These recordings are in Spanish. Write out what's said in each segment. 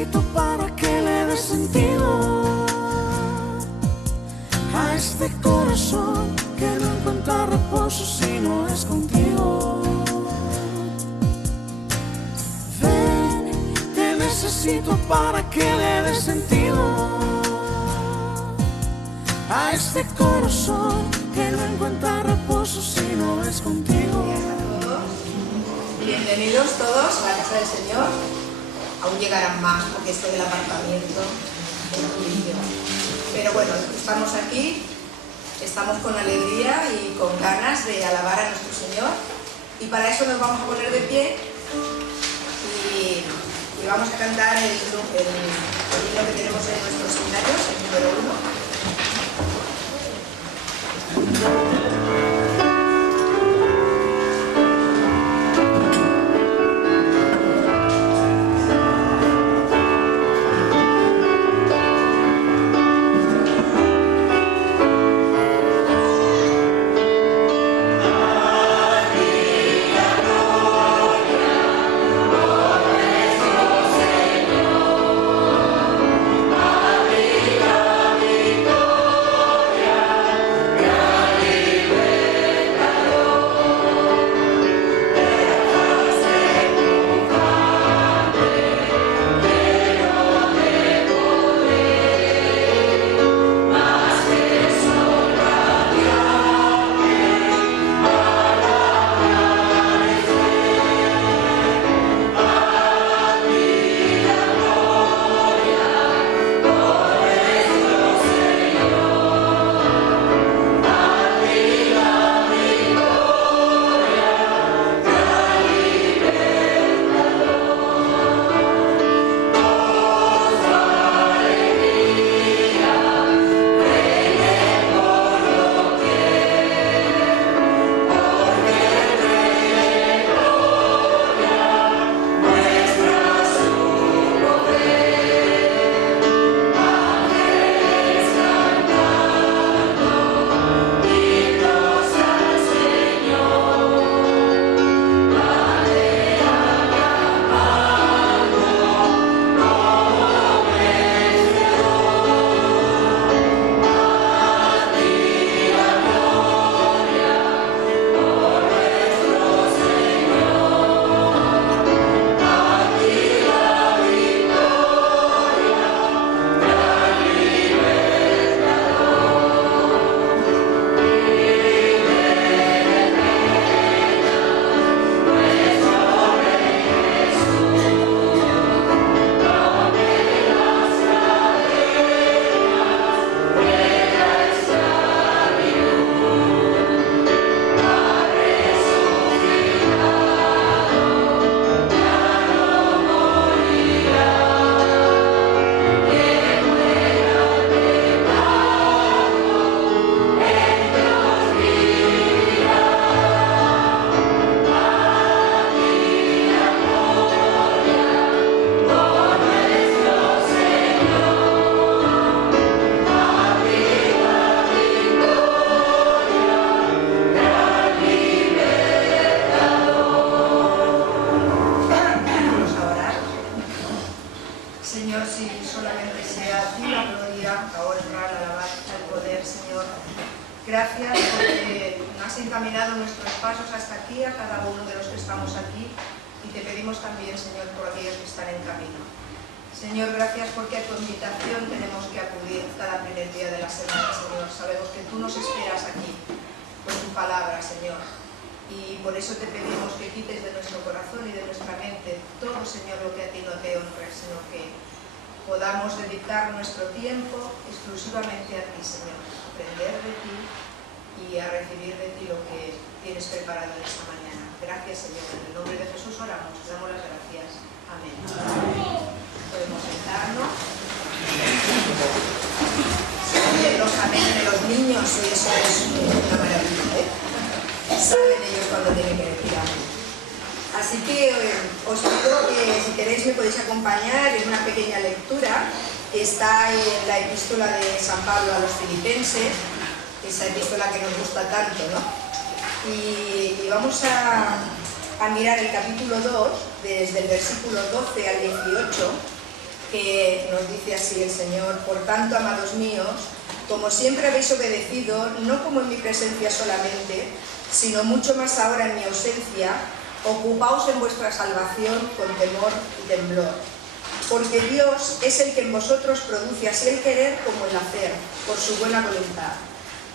necesito para que le dé sentido a este corazón que no encuentra reposo si no es contigo. Ven, te necesito para que le dé sentido a este corazón que no encuentra reposo si no es contigo. Bienvenidos todos a la casa del Señor. Aún llegarán más porque esto del aparcamiento es un vicio. Pero bueno, estamos aquí, estamos con alegría y con ganas de alabar a nuestro Señor. Y para eso nos vamos a poner de pie y vamos a cantar el himno que tenemos en nuestros seminarios, el número 1. Podamos dedicar nuestro tiempo exclusivamente a ti, Señor, a aprender de ti y a recibir de ti lo que tienes preparado en esta mañana. Gracias, Señor, en el nombre de Jesús oramos, te damos las gracias. Amén. Podemos sentarnos. Los amén de los niños, y eso es una maravilla, ¿eh? Saben ellos cuando tienen que decir amén. Así que os pido que si queréis me podéis acompañar en una pequeña lectura que está en la epístola de San Pablo a los Filipenses, esa epístola que nos gusta tanto, ¿no? Y vamos a mirar el capítulo 2, desde el versículo 12 al 18, que nos dice así el Señor: por tanto, amados míos, como siempre habéis obedecido, no como en mi presencia solamente, sino mucho más ahora en mi ausencia, ocupaos en vuestra salvación con temor y temblor. Porque Dios es el que en vosotros produce así el querer como el hacer, por su buena voluntad.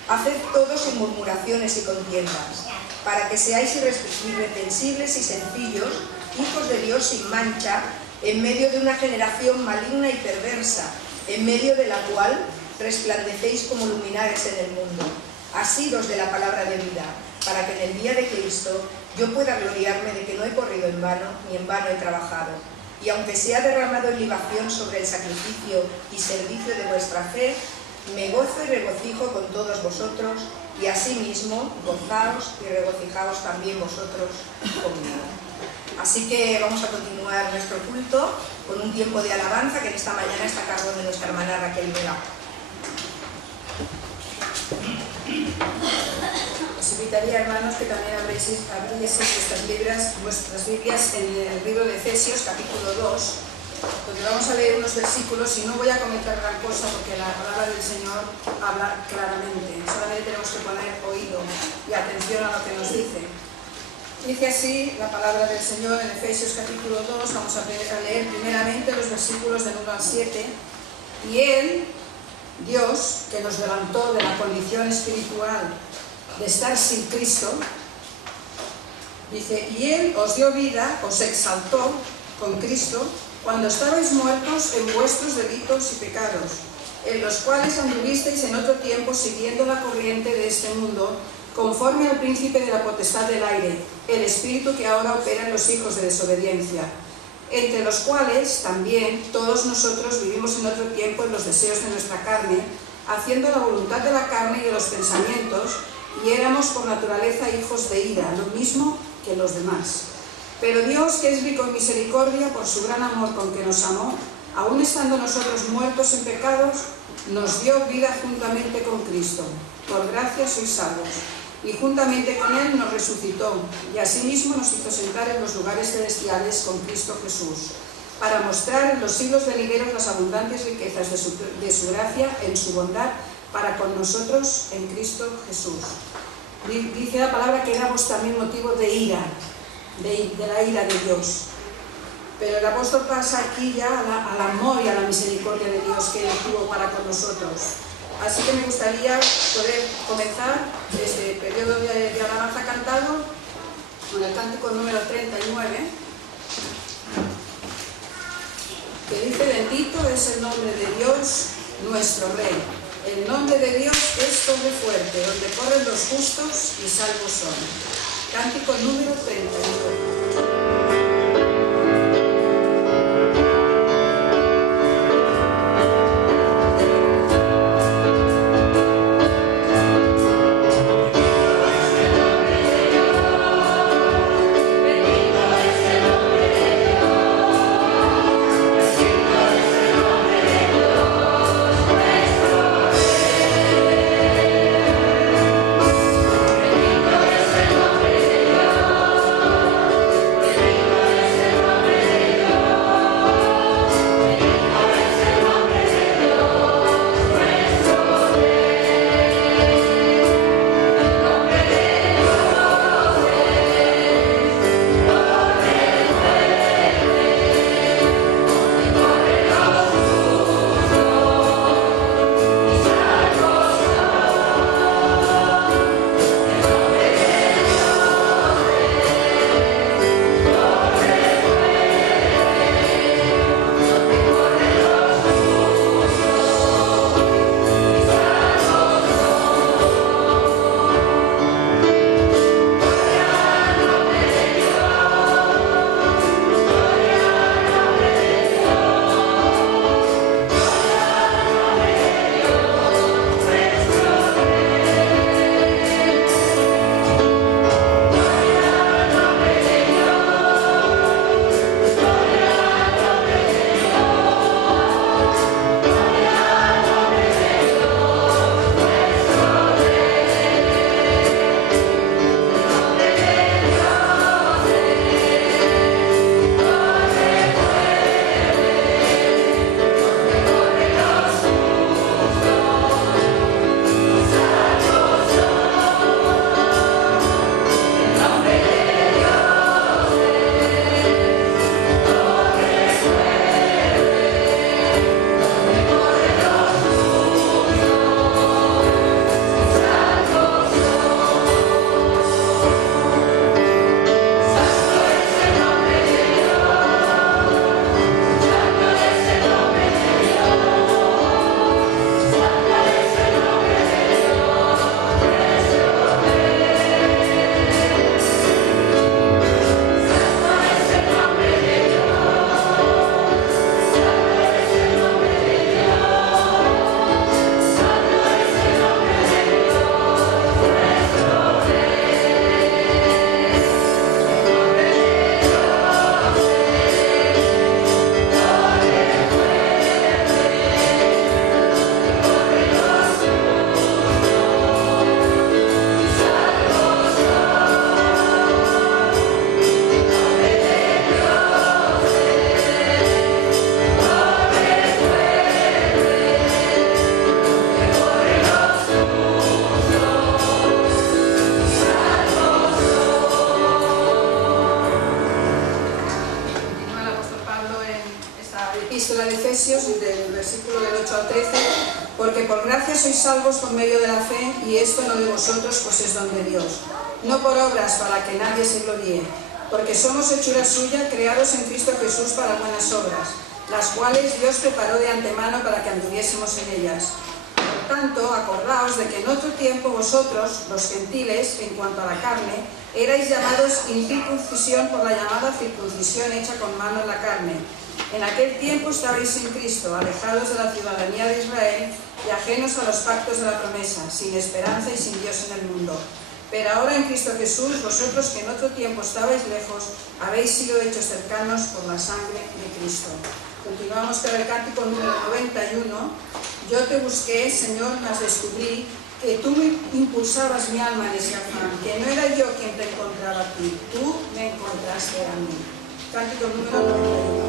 Haced todo sin murmuraciones y contiendas, para que seáis irreprensibles y sencillos, hijos de Dios sin mancha, en medio de una generación maligna y perversa, en medio de la cual resplandecéis como luminares en el mundo. Asidos de la palabra de vida, para que en el día de Cristo yo pueda gloriarme de que no he corrido en vano, ni en vano he trabajado. Y aunque sea derramado en libación sobre el sacrificio y servicio de vuestra fe, me gozo y regocijo con todos vosotros, y asimismo gozaos y regocijaos también vosotros conmigo. Así que vamos a continuar nuestro culto con un tiempo de alabanza que en esta mañana está a cargo de nuestra hermana Raquel Vega. Os invitaría, hermanos, que también abrieseis vuestras Biblias en el libro de Efesios, capítulo 2, donde vamos a leer unos versículos, y no voy a comentar gran cosa porque la palabra del Señor habla claramente. Solamente tenemos que poner oído y atención a lo que nos dice. Dice así la palabra del Señor en Efesios capítulo 2, vamos a leer primeramente los versículos del 1 al 7. Y Él, Dios, que nos levantó de la condición espiritual de estar sin Cristo, dice, y Él os dio vida, os exaltó con Cristo, cuando estabais muertos en vuestros delitos y pecados, en los cuales anduvisteis en otro tiempo siguiendo la corriente de este mundo, conforme al príncipe de la potestad del aire, el espíritu que ahora opera en los hijos de desobediencia, entre los cuales también todos nosotros vivimos en otro tiempo en los deseos de nuestra carne, haciendo la voluntad de la carne y de los pensamientos, y éramos por naturaleza hijos de ira, lo mismo que los demás. Pero Dios, que es rico en misericordia, por su gran amor con que nos amó, aun estando nosotros muertos en pecados, nos dio vida juntamente con Cristo. Por gracia sois salvos. Y juntamente con Él nos resucitó, y asimismo nos hizo sentar en los lugares celestiales con Cristo Jesús, para mostrar en los siglos venideros las abundantes riquezas de su gracia en su bondad para con nosotros en Cristo Jesús. Dice la palabra que éramos también motivo de ira, de la ira de Dios. Pero el apóstol pasa aquí ya al amor y a la misericordia de Dios que Él tuvo para con nosotros. Así que me gustaría poder comenzar este periodo de alabanza cantado con el cántico número 39, que dice: bendito es el nombre de Dios, nuestro Rey. El nombre de Dios es torre fuerte, donde corren los justos y salvos son. Cántico número 39. epístola de Efesios, del versículo del 8 al 13, porque por gracia sois salvos por medio de la fe, y esto no de vosotros, pues es don de Dios, no por obras para que nadie se gloríe, porque somos hechura suya, creados en Cristo Jesús para buenas obras, las cuales Dios preparó de antemano para que anduviésemos en ellas. Por tanto, acordaos de que en otro tiempo vosotros, los gentiles, en cuanto a la carne, erais llamados incircuncisión por la llamada circuncisión hecha con mano en la carne. En aquel tiempo estabais sin Cristo, alejados de la ciudadanía de Israel y ajenos a los pactos de la promesa, sin esperanza y sin Dios en el mundo. Pero ahora en Cristo Jesús, vosotros que en otro tiempo estabais lejos, habéis sido hechos cercanos por la sangre de Cristo. Continuamos con el cántico número 91. Yo te busqué, Señor, mas descubrí que tú me impulsabas mi alma en ese afán, que no era yo quien te encontraba a ti, tú me encontraste a mí. Cántico número 91.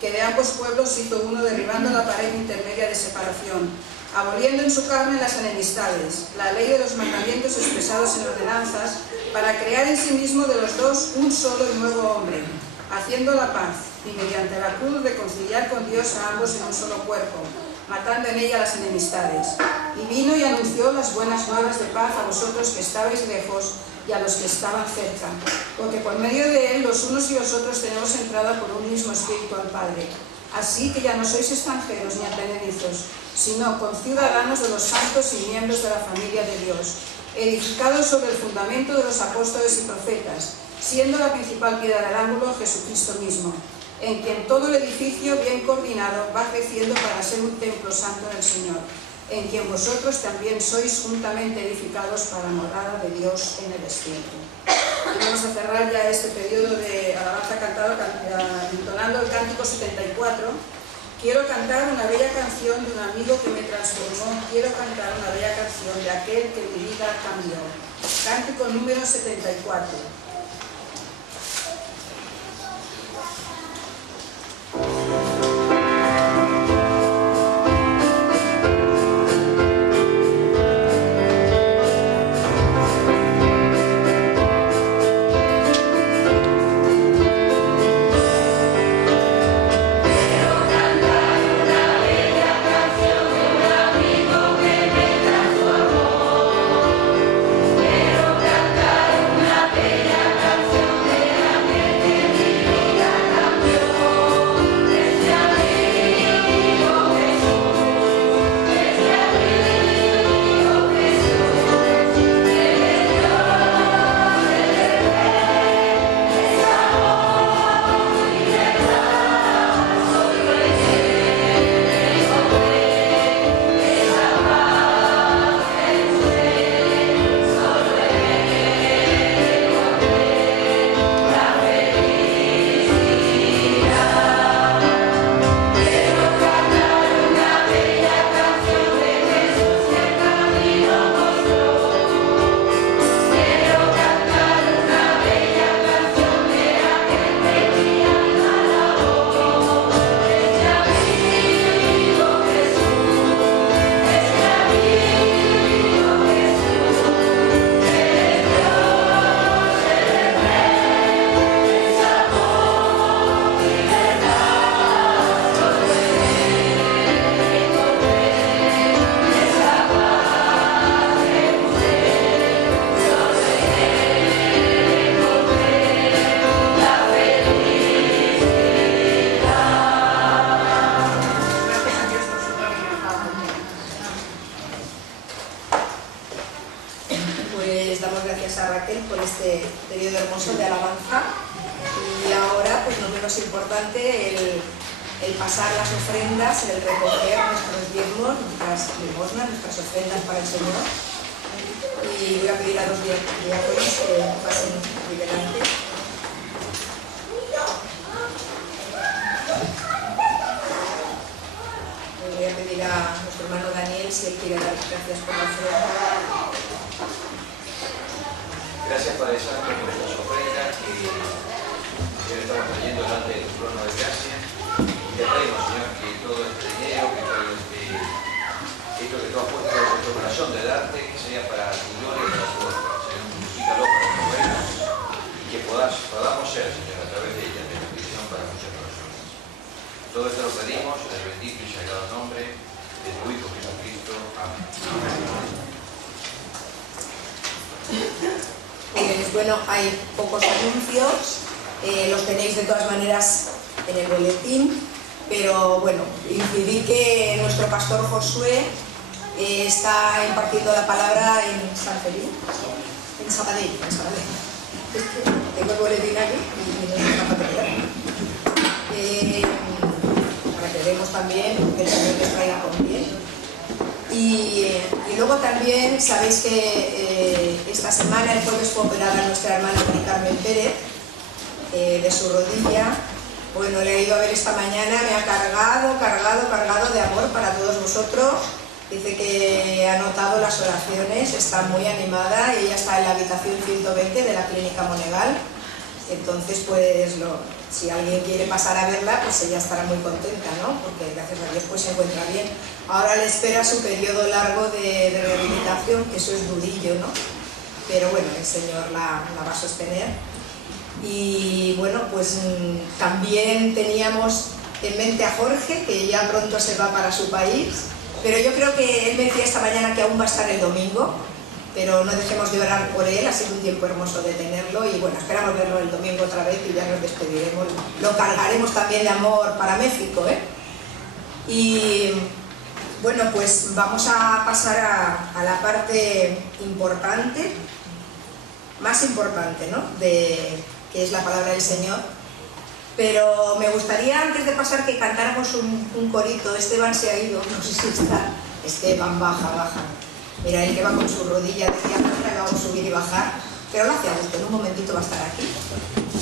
que de ambos pueblos hizo uno, derribando la pared intermedia de separación, aboliendo en su carne las enemistades, la ley de los mandamientos expresados en ordenanzas, para crear en sí mismo de los dos un solo y nuevo hombre, haciendo la paz, y mediante la cruz reconciliar con Dios a ambos en un solo cuerpo, matando en ella las enemistades. Y vino y anunció las buenas nuevas de paz a vosotros que estabais lejos y a los que estaban cerca, porque por medio de él los unos y los otros tenemos entrada por un mismo espíritu al Padre. Así que ya no sois extranjeros ni advenedizos, sino conciudadanos de los santos y miembros de la familia de Dios, edificados sobre el fundamento de los apóstoles y profetas, siendo la principal piedra del ángulo Jesucristo mismo, en quien todo el edificio bien coordinado va creciendo para ser un templo santo del Señor, en quien vosotros también sois juntamente edificados para morada de Dios en el Espíritu. Y vamos a cerrar ya este periodo de alabanza cantado entonando el Cántico 74. Quiero cantar una bella canción de un amigo que me transformó, quiero cantar una bella canción de aquel que mi vida cambió. Cántico número 74. Bella Pues damos gracias a Raquel por este periodo hermoso de alabanza y ahora, pues no menos importante, el pasar las ofrendas, el recoger nuestros diezmos, nuestras limosnas, nuestras ofrendas para el Señor. Y voy a pedir a los diáconos que pasen aquí delante. Voy a pedir a nuestro hermano Daniel si él quiere dar gracias por la ofrenda. Gracias, Padre Santo, por estas ofrendas que Señor estamos trayendo delante del trono de gracia. Y te pedimos, Señor, que todo este dinero, que todo esto que tú has puesto en nuestro corazón de darte, que sea para tu gloria y para tu honra. Señor, multiplícalo para tu reino y que podamos ser, Señor, a través de ella, de bendición para muchas personas. Todo esto lo pedimos en el bendito y sagrado nombre de tu Hijo Jesucristo. Amén. Pues bueno, hay pocos anuncios, los tenéis de todas maneras en el boletín, pero bueno, incidí que nuestro pastor Josué está impartiendo la palabra en San Felipe, en Sabadell. Tengo el boletín aquí y no es una material. Para que veamos también que el Señor les traiga con bien. Y luego también sabéis que esta semana, el jueves, fue operada nuestra hermana Mari Carmen Pérez de su rodilla. Bueno, le he ido a ver esta mañana, me ha cargado de amor para todos vosotros. Dice que ha notado las oraciones, está muy animada, ella está en la habitación 120 de la Clínica Monegal. Entonces, pues si alguien quiere pasar a verla, pues ella estará muy contenta, ¿no? Porque gracias a Dios pues se encuentra bien. Ahora le espera su periodo largo de rehabilitación, que eso es durillo, ¿no? Pero bueno, el Señor la va a sostener. Y bueno, pues también teníamos en mente a Jorge, que ya pronto se va para su país, pero yo creo que él me decía esta mañana que aún va a estar el domingo, pero no dejemos de orar por él, ha sido un tiempo hermoso de tenerlo y bueno, esperamos verlo el domingo otra vez y ya nos despediremos, lo cargaremos también de amor para México, ¿eh? Y bueno, pues vamos a pasar a la parte importante, más importante, ¿no? Que es la palabra del Señor. Pero me gustaría, antes de pasar, que cantáramos un corito. Esteban se ha ido, no sé si está. Esteban, baja. Mira, él que va con su rodilla, decía que vamos a subir y bajar, pero lo hace a gusto, en un momentito va a estar aquí.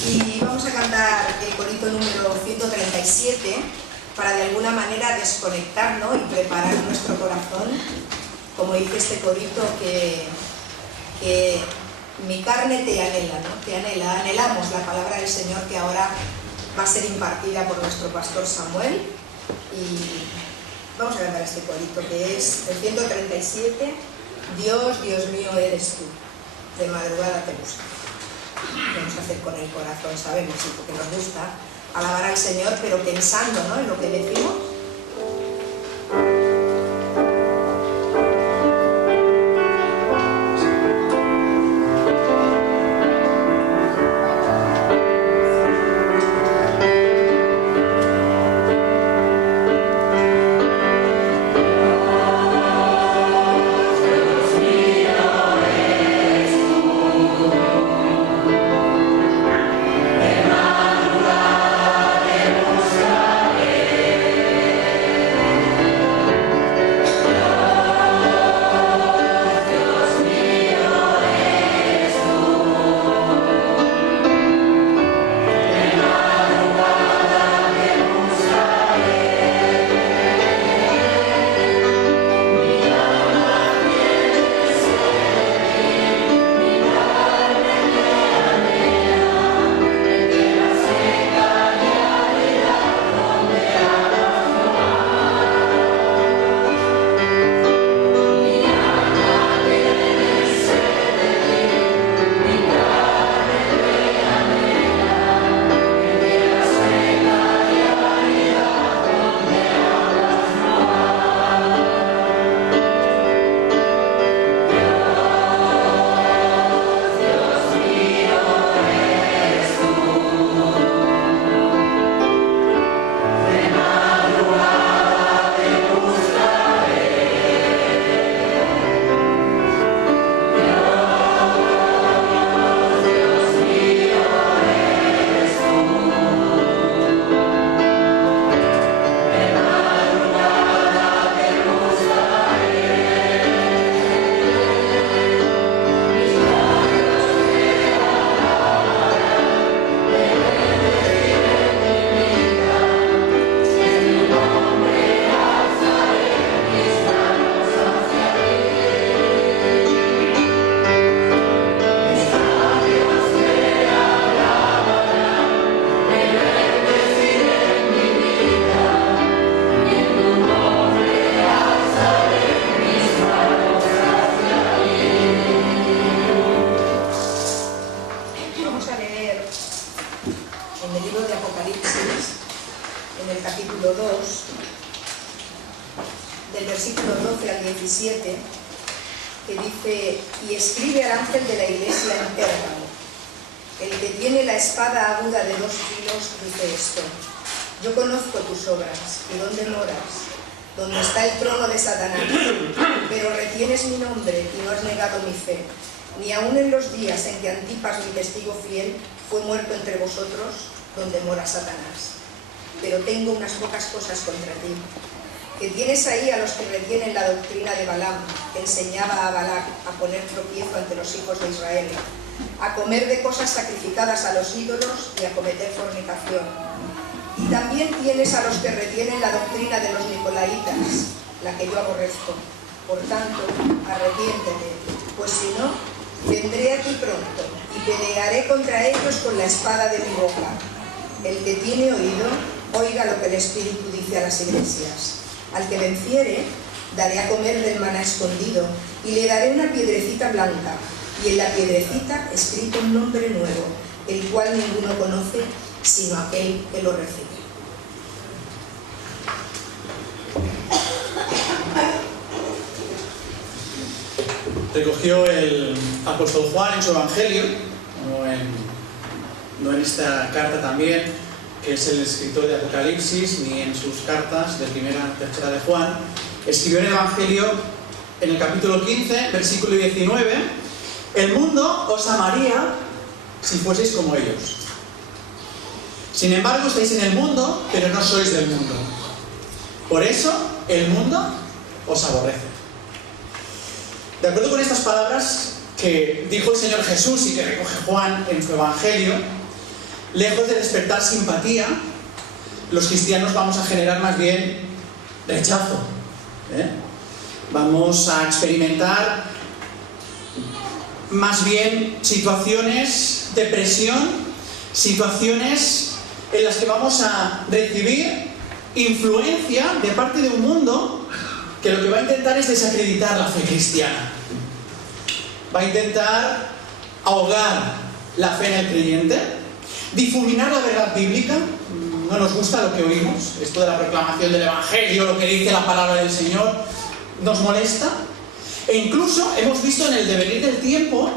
Y vamos a cantar el corito número 137 para de alguna manera desconectar, ¿no? Y preparar nuestro corazón, como dice este corito, que mi carne te anhela, ¿no? Te anhela, anhelamos la palabra del Señor que ahora va a ser impartida por nuestro pastor Samuel. Y vamos a cantar este corito que es el 137, Dios, Dios mío eres tú, de madrugada te busco. Vamos a hacer con el corazón, sabemos, sí, porque nos gusta alabar al Señor, pero pensando, ¿no?, en lo que decimos. dice: y escribe al ángel de la iglesia en Pérgamo, el que tiene la espada aguda de 2 filos, dice esto: yo conozco tus obras y dónde moras, donde está el trono de Satanás, pero retienes mi nombre y no has negado mi fe, ni aun en los días en que Antipas, mi testigo fiel, fue muerto entre vosotros, donde mora Satanás. Pero tengo unas pocas cosas contra ti, que tienes ahí a los que retienen la doctrina de Balaam, que enseñaba a Balac a poner tropiezo ante los hijos de Israel, a comer de cosas sacrificadas a los ídolos y a cometer fornicación. Y también tienes a los que retienen la doctrina de los nicolaitas, la que yo aborrezco. Por tanto, arrepiéntete, pues si no, vendré a ti pronto y pelearé contra ellos con la espada de mi boca. El que tiene oído, oiga lo que el Espíritu dice a las iglesias. Al que venciere, daré a comer del maná escondido y le daré una piedrecita blanca, y en la piedrecita escrito un nombre nuevo, el cual ninguno conoce sino aquel que lo recibe. Recogió el apóstol Juan en su Evangelio, no en esta carta también, que es el escritor de Apocalipsis, ni en sus cartas de primera y tercera de Juan. Escribió en el Evangelio, en el capítulo 15, versículo 19: el mundo os amaría si fueseis como ellos. Sin embargo, estáis en el mundo, pero no sois del mundo. Por eso, el mundo os aborrece. De acuerdo con estas palabras que dijo el Señor Jesús y que recoge Juan en su Evangelio, lejos de despertar simpatía, los cristianos vamos a generar más bien rechazo. Vamos a experimentar más bien situaciones de presión, situaciones en las que vamos a recibir influencia de parte de un mundo que lo que va a intentar es desacreditar la fe cristiana. Va a intentar ahogar la fe en el creyente, difuminar la verdad bíblica. No nos gusta lo que oímos, esto de la proclamación del Evangelio, lo que dice la palabra del Señor, nos molesta. E incluso hemos visto en el devenir del tiempo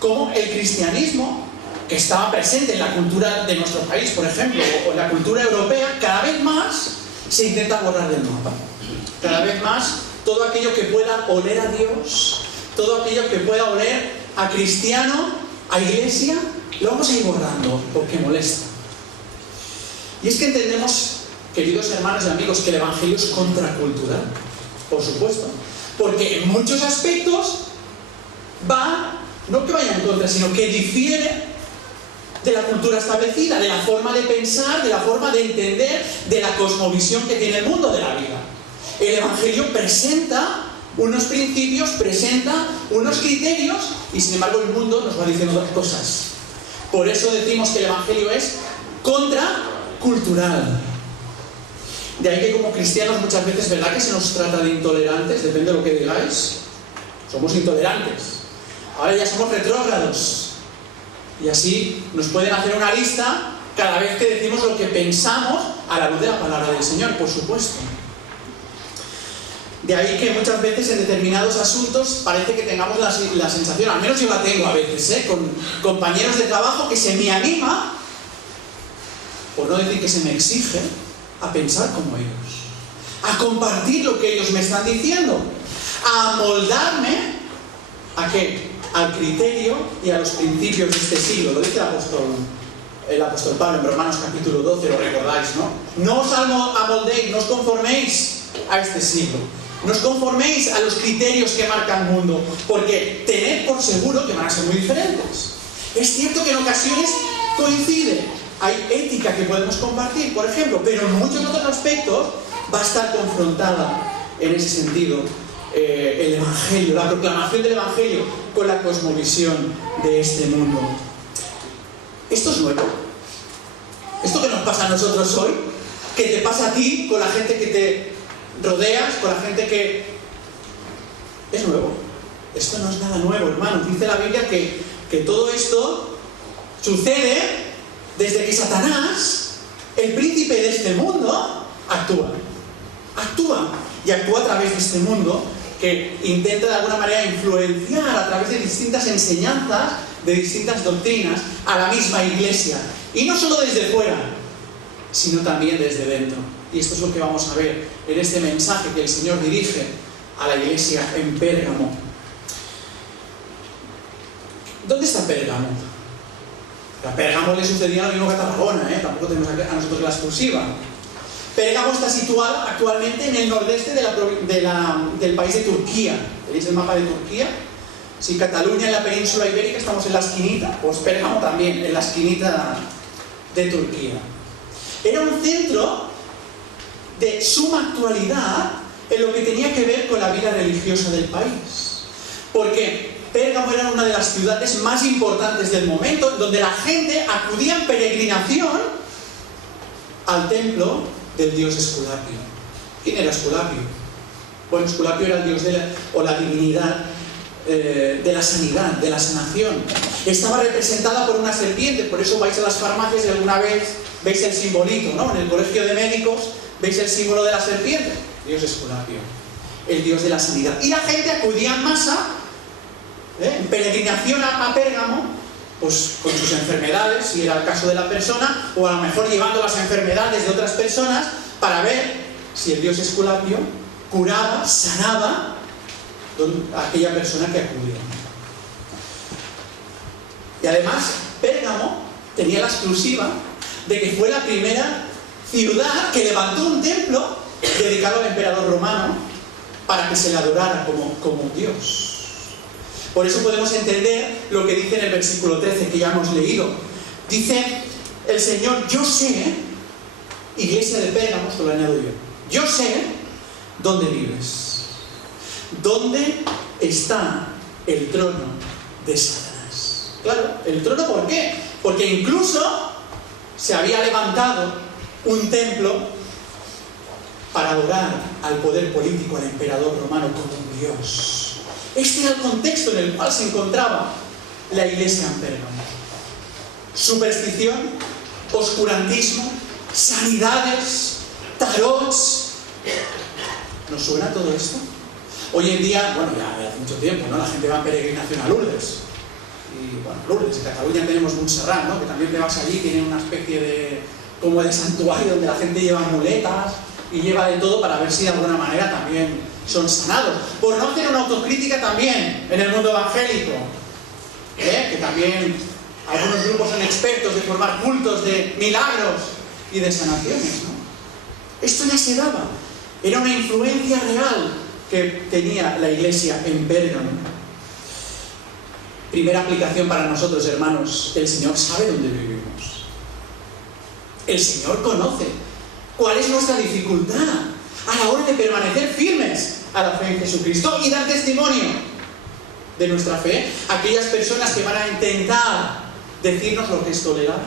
cómo el cristianismo, que estaba presente en la cultura de nuestro país, por ejemplo, o en la cultura europea, cada vez más se intenta borrar del mapa. Cada vez más todo aquello que pueda oler a Dios, todo aquello que pueda oler a cristiano, a iglesia, lo vamos a ir borrando porque molesta. Y es que entendemos, queridos hermanos y amigos, que el Evangelio es contracultural, por supuesto, porque en muchos aspectos va, no que vaya en contra, sino que difiere de la cultura establecida, de la forma de pensar, de la forma de entender, de la cosmovisión que tiene el mundo de la vida. El Evangelio presenta unos principios, presenta unos criterios, y sin embargo el mundo nos va diciendo otras cosas. Por eso decimos que el Evangelio es contracultural. De ahí que como cristianos muchas veces, ¿verdad que se nos trata de intolerantes? Depende de lo que digáis. Somos intolerantes. Ahora ya somos retrógrados. Y así nos pueden hacer una lista cada vez que decimos lo que pensamos a la luz de la palabra del Señor, por supuesto. De ahí que muchas veces en determinados asuntos parece que tengamos la sensación, al menos yo la tengo a veces, con compañeros de trabajo, que se me anima, por no decir que se me exige, a pensar como ellos, a compartir lo que ellos me están diciendo, a amoldarme ¿a qué? Al criterio y a los principios de este siglo. Lo dice el apóstol Pablo en Romanos capítulo 12, lo recordáis, ¿no? No os amoldéis, no os conforméis a este siglo. No os conforméis a los criterios que marca el mundo, porque tened por seguro que van a ser muy diferentes. Es cierto que en ocasiones coincide, hay ética que podemos compartir, por ejemplo, pero en muchos otros aspectos va a estar confrontada en ese sentido el Evangelio, la proclamación del Evangelio con la cosmovisión de este mundo. Esto es nuevo. Esto que nos pasa a nosotros hoy, que te pasa a ti con la gente que te rodeas, con la gente que... es nuevo. Esto no es nada nuevo, hermanos. Dice la Biblia que todo esto sucede desde que Satanás, el príncipe de este mundo, actúa. Y actúa a través de este mundo que intenta de alguna manera influenciar a través de distintas enseñanzas, de distintas doctrinas, a la misma iglesia. Y no solo desde fuera, sino también desde dentro. Y esto es lo que vamos a ver en este mensaje que el Señor dirige a la iglesia en Pérgamo. ¿Dónde está Pérgamo? A Pérgamo le sucedía lo mismo que a Tarragona, tampoco tenemos a nosotros la exclusiva. Pérgamo está situado actualmente en el nordeste del país de Turquía. ¿Veis el mapa de Turquía? Si Cataluña en la península ibérica estamos en la esquinita, pues Pérgamo también en la esquinita de Turquía. Era un centro de suma actualidad en lo que tenía que ver con la vida religiosa del país. Porque Pérgamo era una de las ciudades más importantes del momento, donde la gente acudía en peregrinación al templo del dios Esculapio. ¿Quién era Esculapio? Bueno, Esculapio era el dios o la divinidad de la sanidad, de la sanación. Estaba representada por una serpiente, por eso vais a las farmacias y alguna vez veis el simbolito, ¿no? En el colegio de médicos veis el símbolo de la serpiente, dios Esculapio, el dios de la sanidad. Y la gente acudía en masa, en peregrinación a Pérgamo, pues con sus enfermedades, si era el caso de la persona, o a lo mejor llevando las enfermedades de otras personas, para ver si el dios Esculapio curaba, sanaba a aquella persona que acudía. Y además, Pérgamo tenía la exclusiva de que fue la primera ciudad que levantó un templo dedicado al emperador romano para que se le adorara como Dios. Por eso podemos entender lo que dice en el versículo 13 que ya hemos leído. Dice el Señor: yo sé, iglesia de Pérgamo, esto lo añado yo sé dónde vives, dónde está el trono de Satanás. Claro, el trono, ¿por qué? Porque incluso se había levantado un templo para adorar al poder político, al emperador romano, como un dios. Este era el contexto en el cual se encontraba la iglesia en Pérgamo. Superstición, oscurantismo, sanidades, tarots. ¿Nos suena todo esto? Hoy en día, bueno, ya hace mucho tiempo, ¿no? La gente va en peregrinación a Lourdes. Y bueno, Lourdes, en Cataluña tenemos Montserrat, ¿no? Que también te vas allí, tienen una especie de como de santuario donde la gente lleva muletas y lleva de todo para ver si de alguna manera también son sanados. Por no hacer una autocrítica también en el mundo evangélico, que también algunos grupos son expertos de formar cultos de milagros y de sanaciones, ¿no? Esto ya se daba. Era una influencia real que tenía la iglesia en Pérgamo. Primera aplicación para nosotros, hermanos: el Señor sabe dónde vivimos. El Señor conoce cuál es nuestra dificultad a la hora de permanecer firmes a la fe en Jesucristo y dar testimonio de nuestra fe a aquellas personas que van a intentar decirnos lo que es tolerable,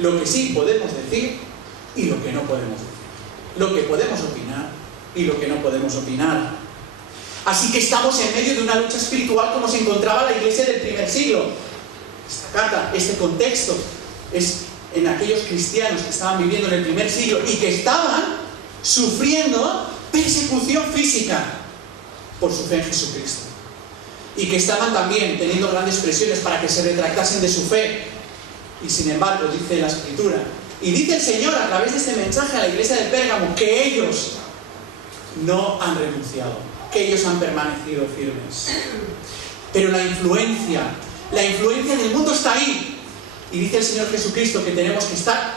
lo que sí podemos decir y lo que no podemos decir, lo que podemos opinar y lo que no podemos opinar. Así que estamos en medio de una lucha espiritual como se encontraba la iglesia del primer siglo. Esta carta, este contexto, es en aquellos cristianos que estaban viviendo en el primer siglo y que estaban sufriendo persecución física por su fe en Jesucristo. Y que estaban también teniendo grandes presiones para que se retractasen de su fe. Y sin embargo, dice la Escritura, y dice el Señor a través de este mensaje a la iglesia de Pérgamo, que ellos no han renunciado, que ellos han permanecido firmes. Pero la influencia del mundo está ahí. Y dice el Señor Jesucristo que tenemos que estar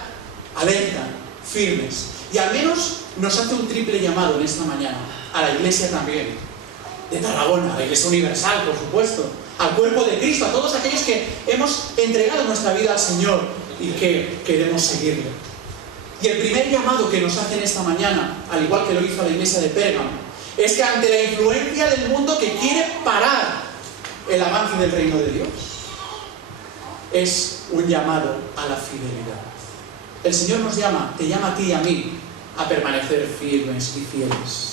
alerta, firmes. Y al menos nos hace un triple llamado en esta mañana, a la iglesia también, de Tarragona, a la iglesia universal, por supuesto, al cuerpo de Cristo, a todos aquellos que hemos entregado nuestra vida al Señor y que queremos seguirle. Y el primer llamado que nos hace en esta mañana, al igual que lo hizo la iglesia de Pérgamo, es que ante la influencia del mundo que quiere parar el avance del reino de Dios, es un llamado a la fidelidad. El Señor nos llama, te llama a ti y a mí, a permanecer firmes y fieles.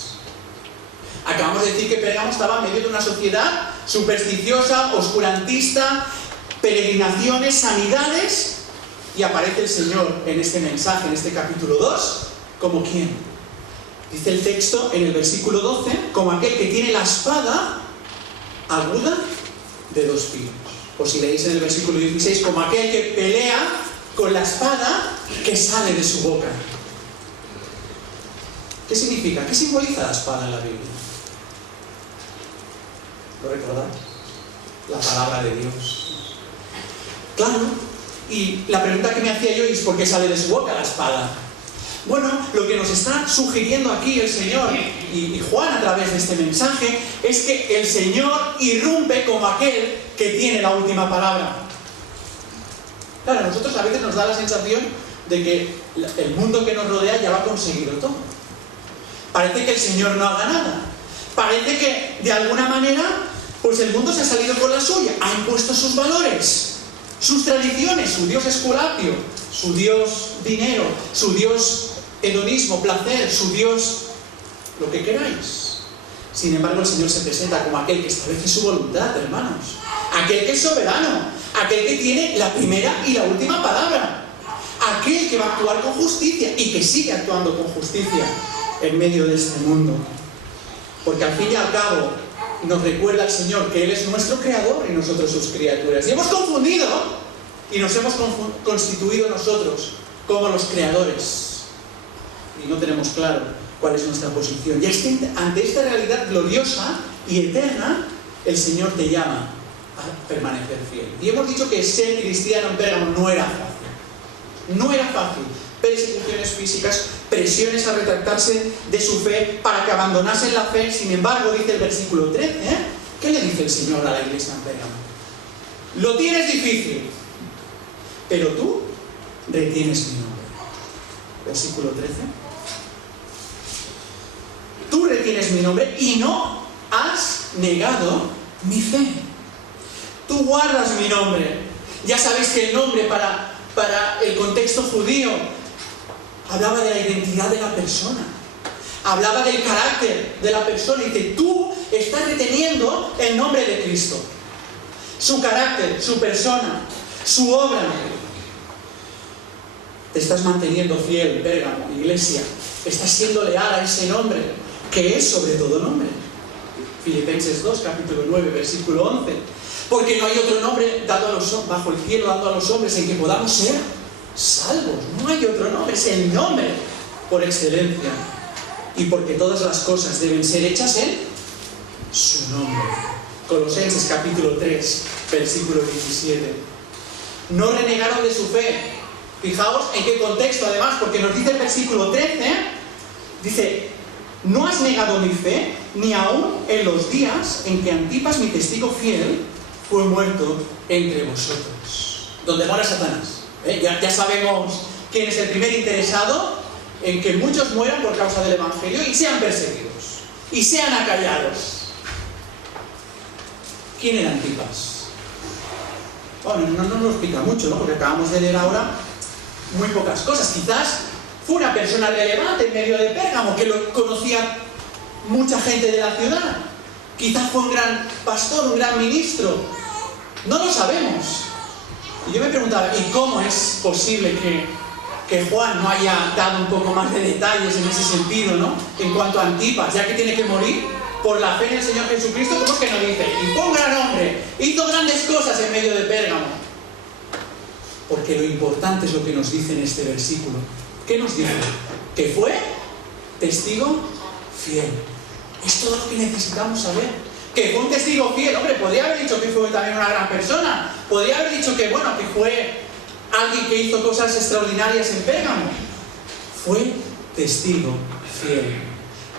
Acabamos de decir que Pérgamo estaba en medio de una sociedad supersticiosa, oscurantista, peregrinaciones, sanidades, y aparece el Señor en este mensaje, en este capítulo 2, ¿como quién? Dice el texto en el versículo 12, como aquel que tiene la espada aguda de 2 filos. O si leéis en el versículo 16, como aquel que pelea con la espada que sale de su boca. ¿Qué significa? ¿Qué simboliza la espada en la Biblia? ¿Lo recordáis? La palabra de Dios. Claro, y la pregunta que me hacía yo es ¿por qué sale de su boca la espada? Bueno, lo que nos está sugiriendo aquí el Señor y Juan a través de este mensaje es que el Señor irrumpe como aquel que tiene la última palabra. Claro, a nosotros a veces nos da la sensación de que el mundo que nos rodea ya lo ha conseguido todo. Parece que el Señor no haga nada. Parece que de alguna manera pues el mundo se ha salido con la suya, ha impuesto sus valores, sus tradiciones, su Dios Esculapio, su Dios dinero, su Dios hedonismo, placer, su Dios lo que queráis. Sin embargo, el Señor se presenta como aquel que establece su voluntad, hermanos, aquel que es soberano, aquel que tiene la primera y la última palabra, aquel que va a actuar con justicia y que sigue actuando con justicia en medio de este mundo. Porque al fin y al cabo nos recuerda el Señor que Él es nuestro creador y nosotros sus criaturas. Y hemos confundido y nos hemos constituido nosotros como los creadores. Y no tenemos claro cuál es nuestra posición. Y es que ante esta realidad gloriosa y eterna, el Señor te llama a permanecer fiel. Y hemos dicho que ser cristiano en Pérgamo no era fácil. No era fácil. Persecuciones físicas, presiones a retractarse de su fe para que abandonasen la fe. Sin embargo, dice el versículo 13, ¿qué le dice el Señor a la iglesia en Pérgamo? Lo tienes difícil, pero tú retienes mi nombre. Versículo 13. Tú retienes mi nombre y no has negado mi fe. Tú guardas mi nombre. Ya sabéis que el nombre para el contexto judío hablaba de la identidad de la persona, hablaba del carácter de la persona. Y dice, tú estás reteniendo el nombre de Cristo, su carácter, su persona, su obra. Te estás manteniendo fiel, Pérgamo, iglesia. Estás siendo leal a ese nombre, que es sobre todo nombre. Filipenses 2, capítulo 9, versículo 11. Porque no hay otro nombre dado a bajo el cielo dado a los hombres en que podamos ser salvos. No hay otro nombre, es el nombre por excelencia. Y porque todas las cosas deben ser hechas en su nombre. Colosenses capítulo 3, versículo 17. No renegaron de su fe. Fijaos en qué contexto además, porque nos dice el versículo 13, dice, no has negado mi fe, ni aún en los días en que Antipas, mi testigo fiel, fue muerto entre vosotros. Donde mora Satanás. Ya sabemos quién es el primer interesado en que muchos mueran por causa del Evangelio y sean perseguidos, y sean acallados. ¿Quién era Antipas? Bueno, no nos lo explica mucho, ¿no? Porque acabamos de leer ahora muy pocas cosas. Quizás fue una persona relevante en medio de Pérgamo, que lo conocía mucha gente de la ciudad. Quizás fue un gran pastor, un gran ministro. No lo sabemos. Y yo me preguntaba, ¿y cómo es posible que Juan no haya dado un poco más de detalles en ese sentido, ¿no? En cuanto a Antipas, ya que tiene que morir por la fe en el Señor Jesucristo, ¿cómo es que no dice? Y fue un gran hombre, hizo grandes cosas en medio de Pérgamo. Porque lo importante es lo que nos dice en este versículo. ¿Qué nos dice? Que fue testigo fiel. Es todo lo que necesitamos saber. Que fue un testigo fiel. Hombre, podría haber dicho que fue también una gran persona. Podría haber dicho que, bueno, que fue alguien que hizo cosas extraordinarias en Pérgamo. Fue testigo fiel.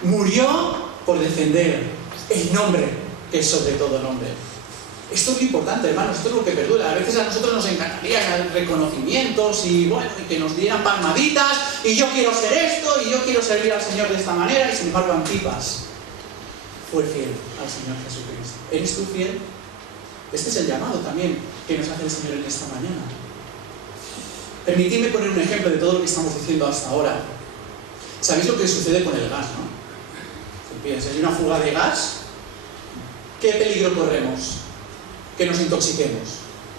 Murió por defender el nombre que es sobre todo nombre. Esto es lo importante, hermanos, esto es lo que perdura. A veces a nosotros nos encantaría reconocimientos y, bueno, y que nos dieran palmaditas, y yo quiero ser esto, y yo quiero servir al Señor de esta manera, y sin embargo Antipas fue fiel al Señor Jesucristo. ¿Eres tú fiel? Este es el llamado también que nos hace el Señor en esta mañana. Permitidme poner un ejemplo de todo lo que estamos diciendo hasta ahora. ¿Sabéis lo que sucede con el gas, no? Si piensas, hay una fuga de gas, ¿qué peligro corremos? Que nos intoxiquemos.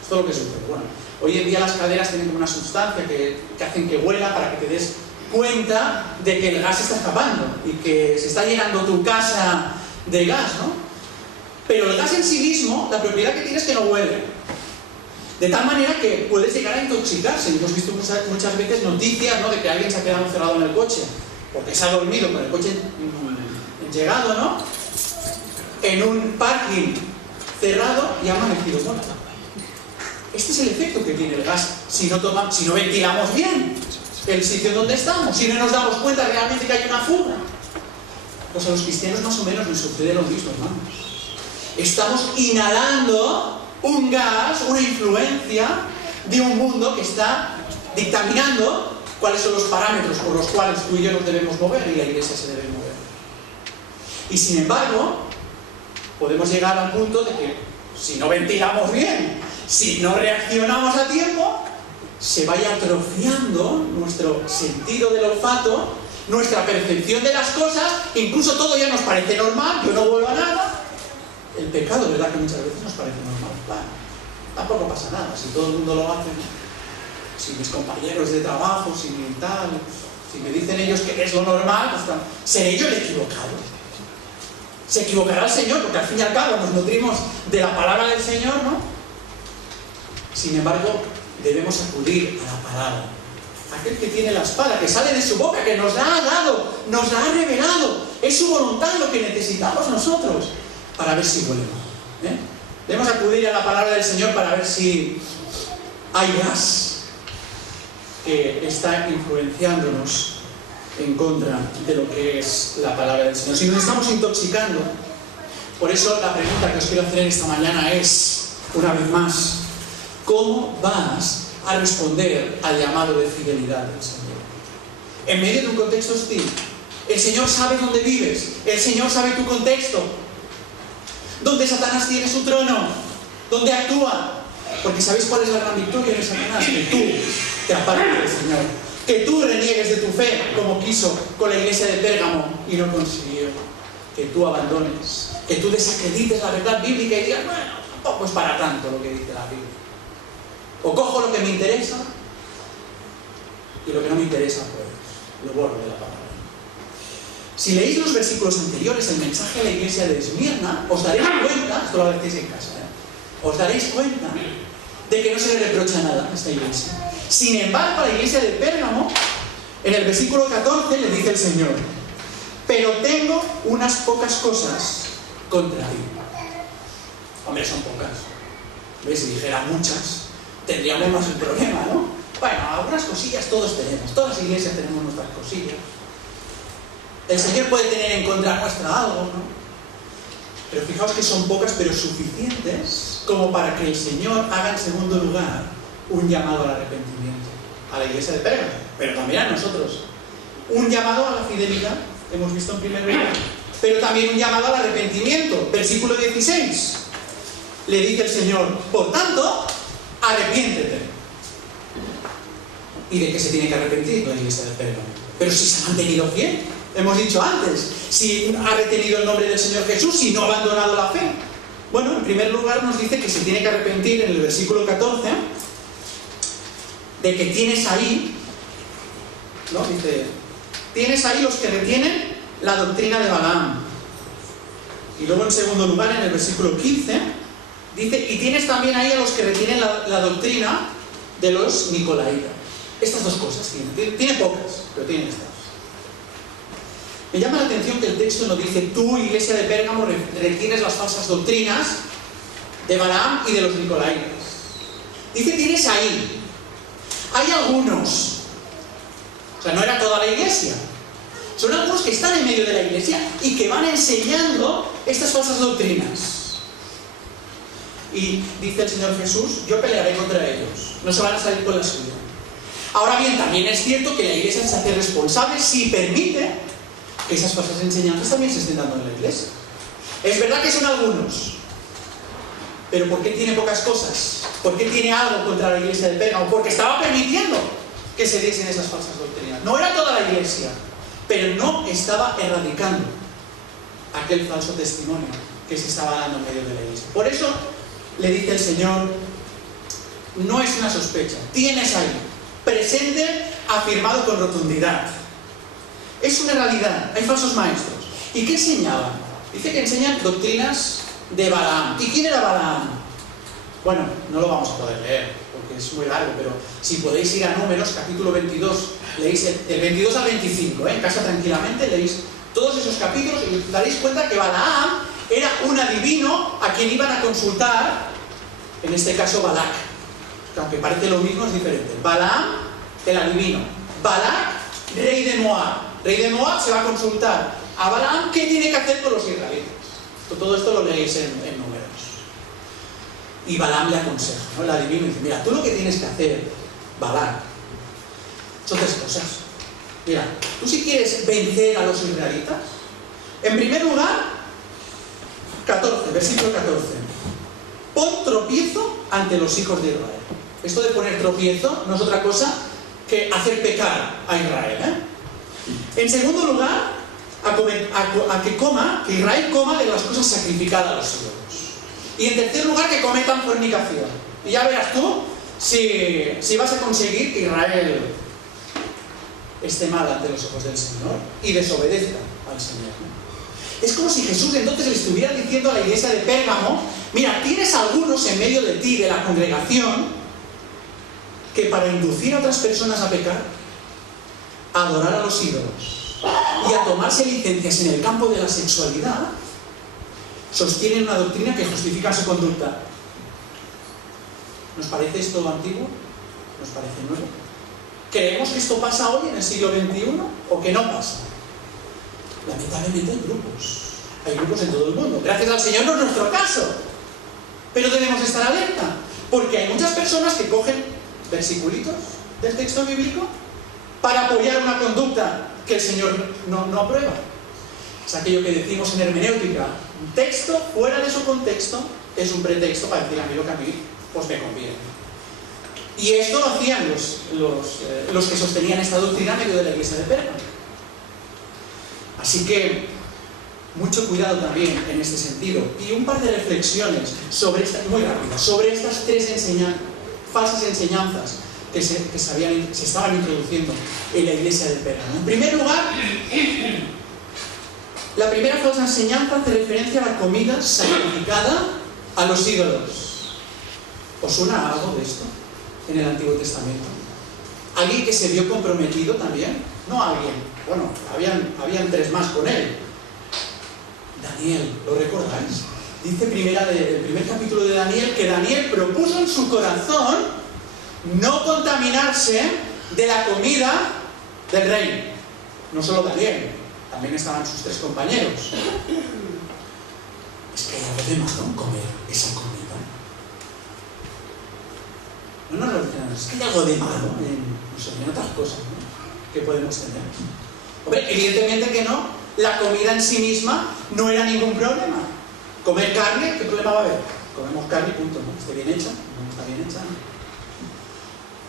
Es todo lo que sucede. Bueno, hoy en día las calderas tienen como una sustancia que hacen que huela para que te des cuenta de que el gas está escapando y que se está llenando tu casa de gas, ¿no? Pero el gas en sí mismo, la propiedad que tiene es que no huele. De tal manera que puedes llegar a intoxicarse. Hemos visto muchas veces noticias, ¿no?, de que alguien se ha quedado encerrado en el coche porque se ha dormido con el coche llegado, ¿no?, en un parking cerrado y ha amanecido muerto. Este es el efecto que tiene el gas si no ventilamos bien el sitio donde estamos, si no nos damos cuenta realmente que hay una fuga. Pues a los cristianos más o menos nos sucede lo mismo, hermanos. Estamos inhalando un gas, una influencia de un mundo que está dictaminando cuáles son los parámetros por los cuales tú y yo nos debemos mover y la iglesia se debe mover. Y sin embargo, podemos llegar al punto de que si no ventilamos bien, si no reaccionamos a tiempo, se vaya atrofiando nuestro sentido del olfato, nuestra percepción de las cosas, incluso todo ya nos parece normal, yo no vuelvo a nada. El pecado, ¿verdad?, que muchas veces nos parece normal. Bueno, tampoco pasa nada, si todo el mundo lo hace, si mis compañeros de trabajo, si tal, si me dicen ellos que es lo normal, pues seré yo el equivocado. Se equivocará el Señor, porque al fin y al cabo nos nutrimos de la palabra del Señor, ¿no? Sin embargo, debemos acudir a la palabra. Aquel que tiene la espada, que sale de su boca, que nos la ha dado, nos la ha revelado. Es su voluntad lo que necesitamos nosotros para ver si huele mal. Debemos acudir a la palabra del Señor para ver si hay gas que está influenciándonos en contra de lo que es la palabra del Señor. Si nos estamos intoxicando, por eso la pregunta que os quiero hacer esta mañana es, una vez más, ¿cómo vas a responder al llamado de fidelidad del Señor? En medio de un contexto hostil, el Señor sabe dónde vives, el Señor sabe tu contexto, donde Satanás tiene su trono, donde actúa. Porque ¿sabéis cuál es la gran victoria de Satanás? Que tú te apartes del Señor, que tú reniegues de tu fe, como quiso con la iglesia de Pérgamo y no consiguió. Que tú abandones, que tú desacredites la verdad bíblica y digas, bueno, tampoco es para tanto lo que dice la Biblia. O cojo lo que me interesa y lo que no me interesa, pues lo borro de la palabra. Si leéis los versículos anteriores, el mensaje a la iglesia de Esmirna, os daréis cuenta, esto lo hacéis en casa, os daréis cuenta de que no se le reprocha nada a esta iglesia. Sin embargo, a la iglesia de Pérgamo, en el versículo 14 le dice el Señor, pero tengo unas pocas cosas contra ti. Hombre, son pocas. ¿Ves? Si dijera muchas, tendríamos más el problema, ¿no? Bueno, algunas cosillas todos tenemos, todas las iglesias tenemos nuestras cosillas. El Señor puede tener en contra nuestra algo, ¿no? Pero fijaos que son pocas, pero suficientes como para que el Señor haga en segundo lugar un llamado al arrepentimiento a la iglesia de Pérgamo, pero también a nosotros. Un llamado a la fidelidad, hemos visto en primer lugar, pero también un llamado al arrepentimiento. Versículo 16. Le dice el Señor, por tanto, arrepiéntete. ¿Y de qué se tiene que arrepentir la iglesia de Pérgamo? Pero si se ha mantenido fiel. Hemos dicho antes, si ha retenido el nombre del Señor Jesús y no ha abandonado la fe. Bueno, en primer lugar nos dice que se tiene que arrepentir en el versículo 14 de que tienes ahí, ¿no? Dice, tienes ahí los que retienen la doctrina de Balaam. Y luego en segundo lugar, en el versículo 15, dice, y tienes también ahí a los que retienen la doctrina de los Nicolaitas. Estas dos cosas tiene pocas, pero tienen estas. Me llama la atención que el texto nos dice, tú, iglesia de Pérgamo, retienes las falsas doctrinas de Balaam y de los Nicolaitas. Dice, tienes ahí. Hay algunos. O sea, no era toda la iglesia. Son algunos que están en medio de la iglesia y que van enseñando estas falsas doctrinas. Y dice el Señor Jesús, yo pelearé contra ellos. No se van a salir con la suya. Ahora bien, también es cierto que la iglesia se hace responsable si permite que esas falsas enseñanzas también se estén dando en la iglesia. Es verdad que son algunos, pero ¿por qué tiene pocas cosas? ¿Por qué tiene algo contra la iglesia de Pérgamo? Porque estaba permitiendo que se diesen esas falsas doctrinas. No era toda la iglesia, pero no estaba erradicando aquel falso testimonio que se estaba dando en medio de la iglesia. Por eso le dice el Señor, no es una sospecha, tienes ahí, presente, afirmado con rotundidad. Es una realidad, hay falsos maestros. ¿Y qué enseñaban? Dice que enseñan doctrinas de Balaam. ¿Y quién era Balaam? Bueno, no lo vamos a poder leer, porque es muy largo, pero si podéis ir a Números, capítulo 22, leéis el 22 al 25, en casa tranquilamente, leéis todos esos capítulos y os daréis cuenta que Balaam era un adivino a quien iban a consultar, en este caso Balac, que aunque parece lo mismo es diferente. Balaam, el adivino. Balac, rey de Moab. Rey de Moab se va a consultar a Balaam qué tiene que hacer con los israelitas. Todo esto lo leéis en Números. Y Balaam le aconseja, ¿no? El adivino dice, mira, tú lo que tienes que hacer, Balaam, son tres cosas. Mira, tú si quieres vencer a los israelitas, en primer lugar, 14, versículo 14, pon tropiezo ante los hijos de Israel. Esto de poner tropiezo no es otra cosa que hacer pecar a Israel, ¿eh? En segundo lugar, que Israel coma de las cosas sacrificadas a los ídolos. Y en tercer lugar, que cometan fornicación. Y ya verás tú si vas a conseguir que Israel esté mal ante los ojos del Señor y desobedezca al Señor, ¿no? Es como si Jesús entonces le estuviera diciendo a la iglesia de Pérgamo, mira, tienes algunos en medio de ti, de la congregación, que para inducir a otras personas a pecar, a adorar a los ídolos y a tomarse licencias en el campo de la sexualidad, sostienen una doctrina que justifica su conducta. ¿Nos parece esto antiguo? ¿Nos parece nuevo? ¿Creemos que esto pasa hoy en el siglo XXI o que no pasa? Lamentablemente hay grupos. Hay grupos en todo el mundo. Gracias al Señor no es nuestro caso. Pero debemos estar alerta, porque hay muchas personas que cogen versiculitos del texto bíblico para apoyar una conducta que el Señor no aprueba. Es aquello que decimos en hermenéutica: un texto fuera de su contexto es un pretexto para decir a mí lo que a mí pues me conviene. Y esto lo hacían los que sostenían esta doctrina en medio de la iglesia de Pérgamo. Así que mucho cuidado también en este sentido. Y un par de reflexiones sobre muy rápidas, sobre estas tres falsas enseñanzas que se estaban introduciendo en la iglesia de Pérgamo. En primer lugar, la primera falsa enseñanza hace referencia a la comida sacrificada a los ídolos. ¿Os suena algo de esto en el Antiguo Testamento? ¿Alguien que se vio comprometido también? No alguien, bueno, habían tres más con él. Daniel, ¿lo recordáis? Dice el primer capítulo de Daniel que Daniel propuso en su corazón no contaminarse de la comida del rey. No solo Daniel, también estaban sus tres compañeros. Es que hay algo de malo en comer esa comida. No, es que hay algo de malo en otras cosas, ¿no?, que podemos tener. Hombre, evidentemente que no. La comida en sí misma no era ningún problema. Comer carne, ¿qué problema va a haber? Comemos carne y punto, ¿no? Esté bien hecha, no está bien hecha, ¿no?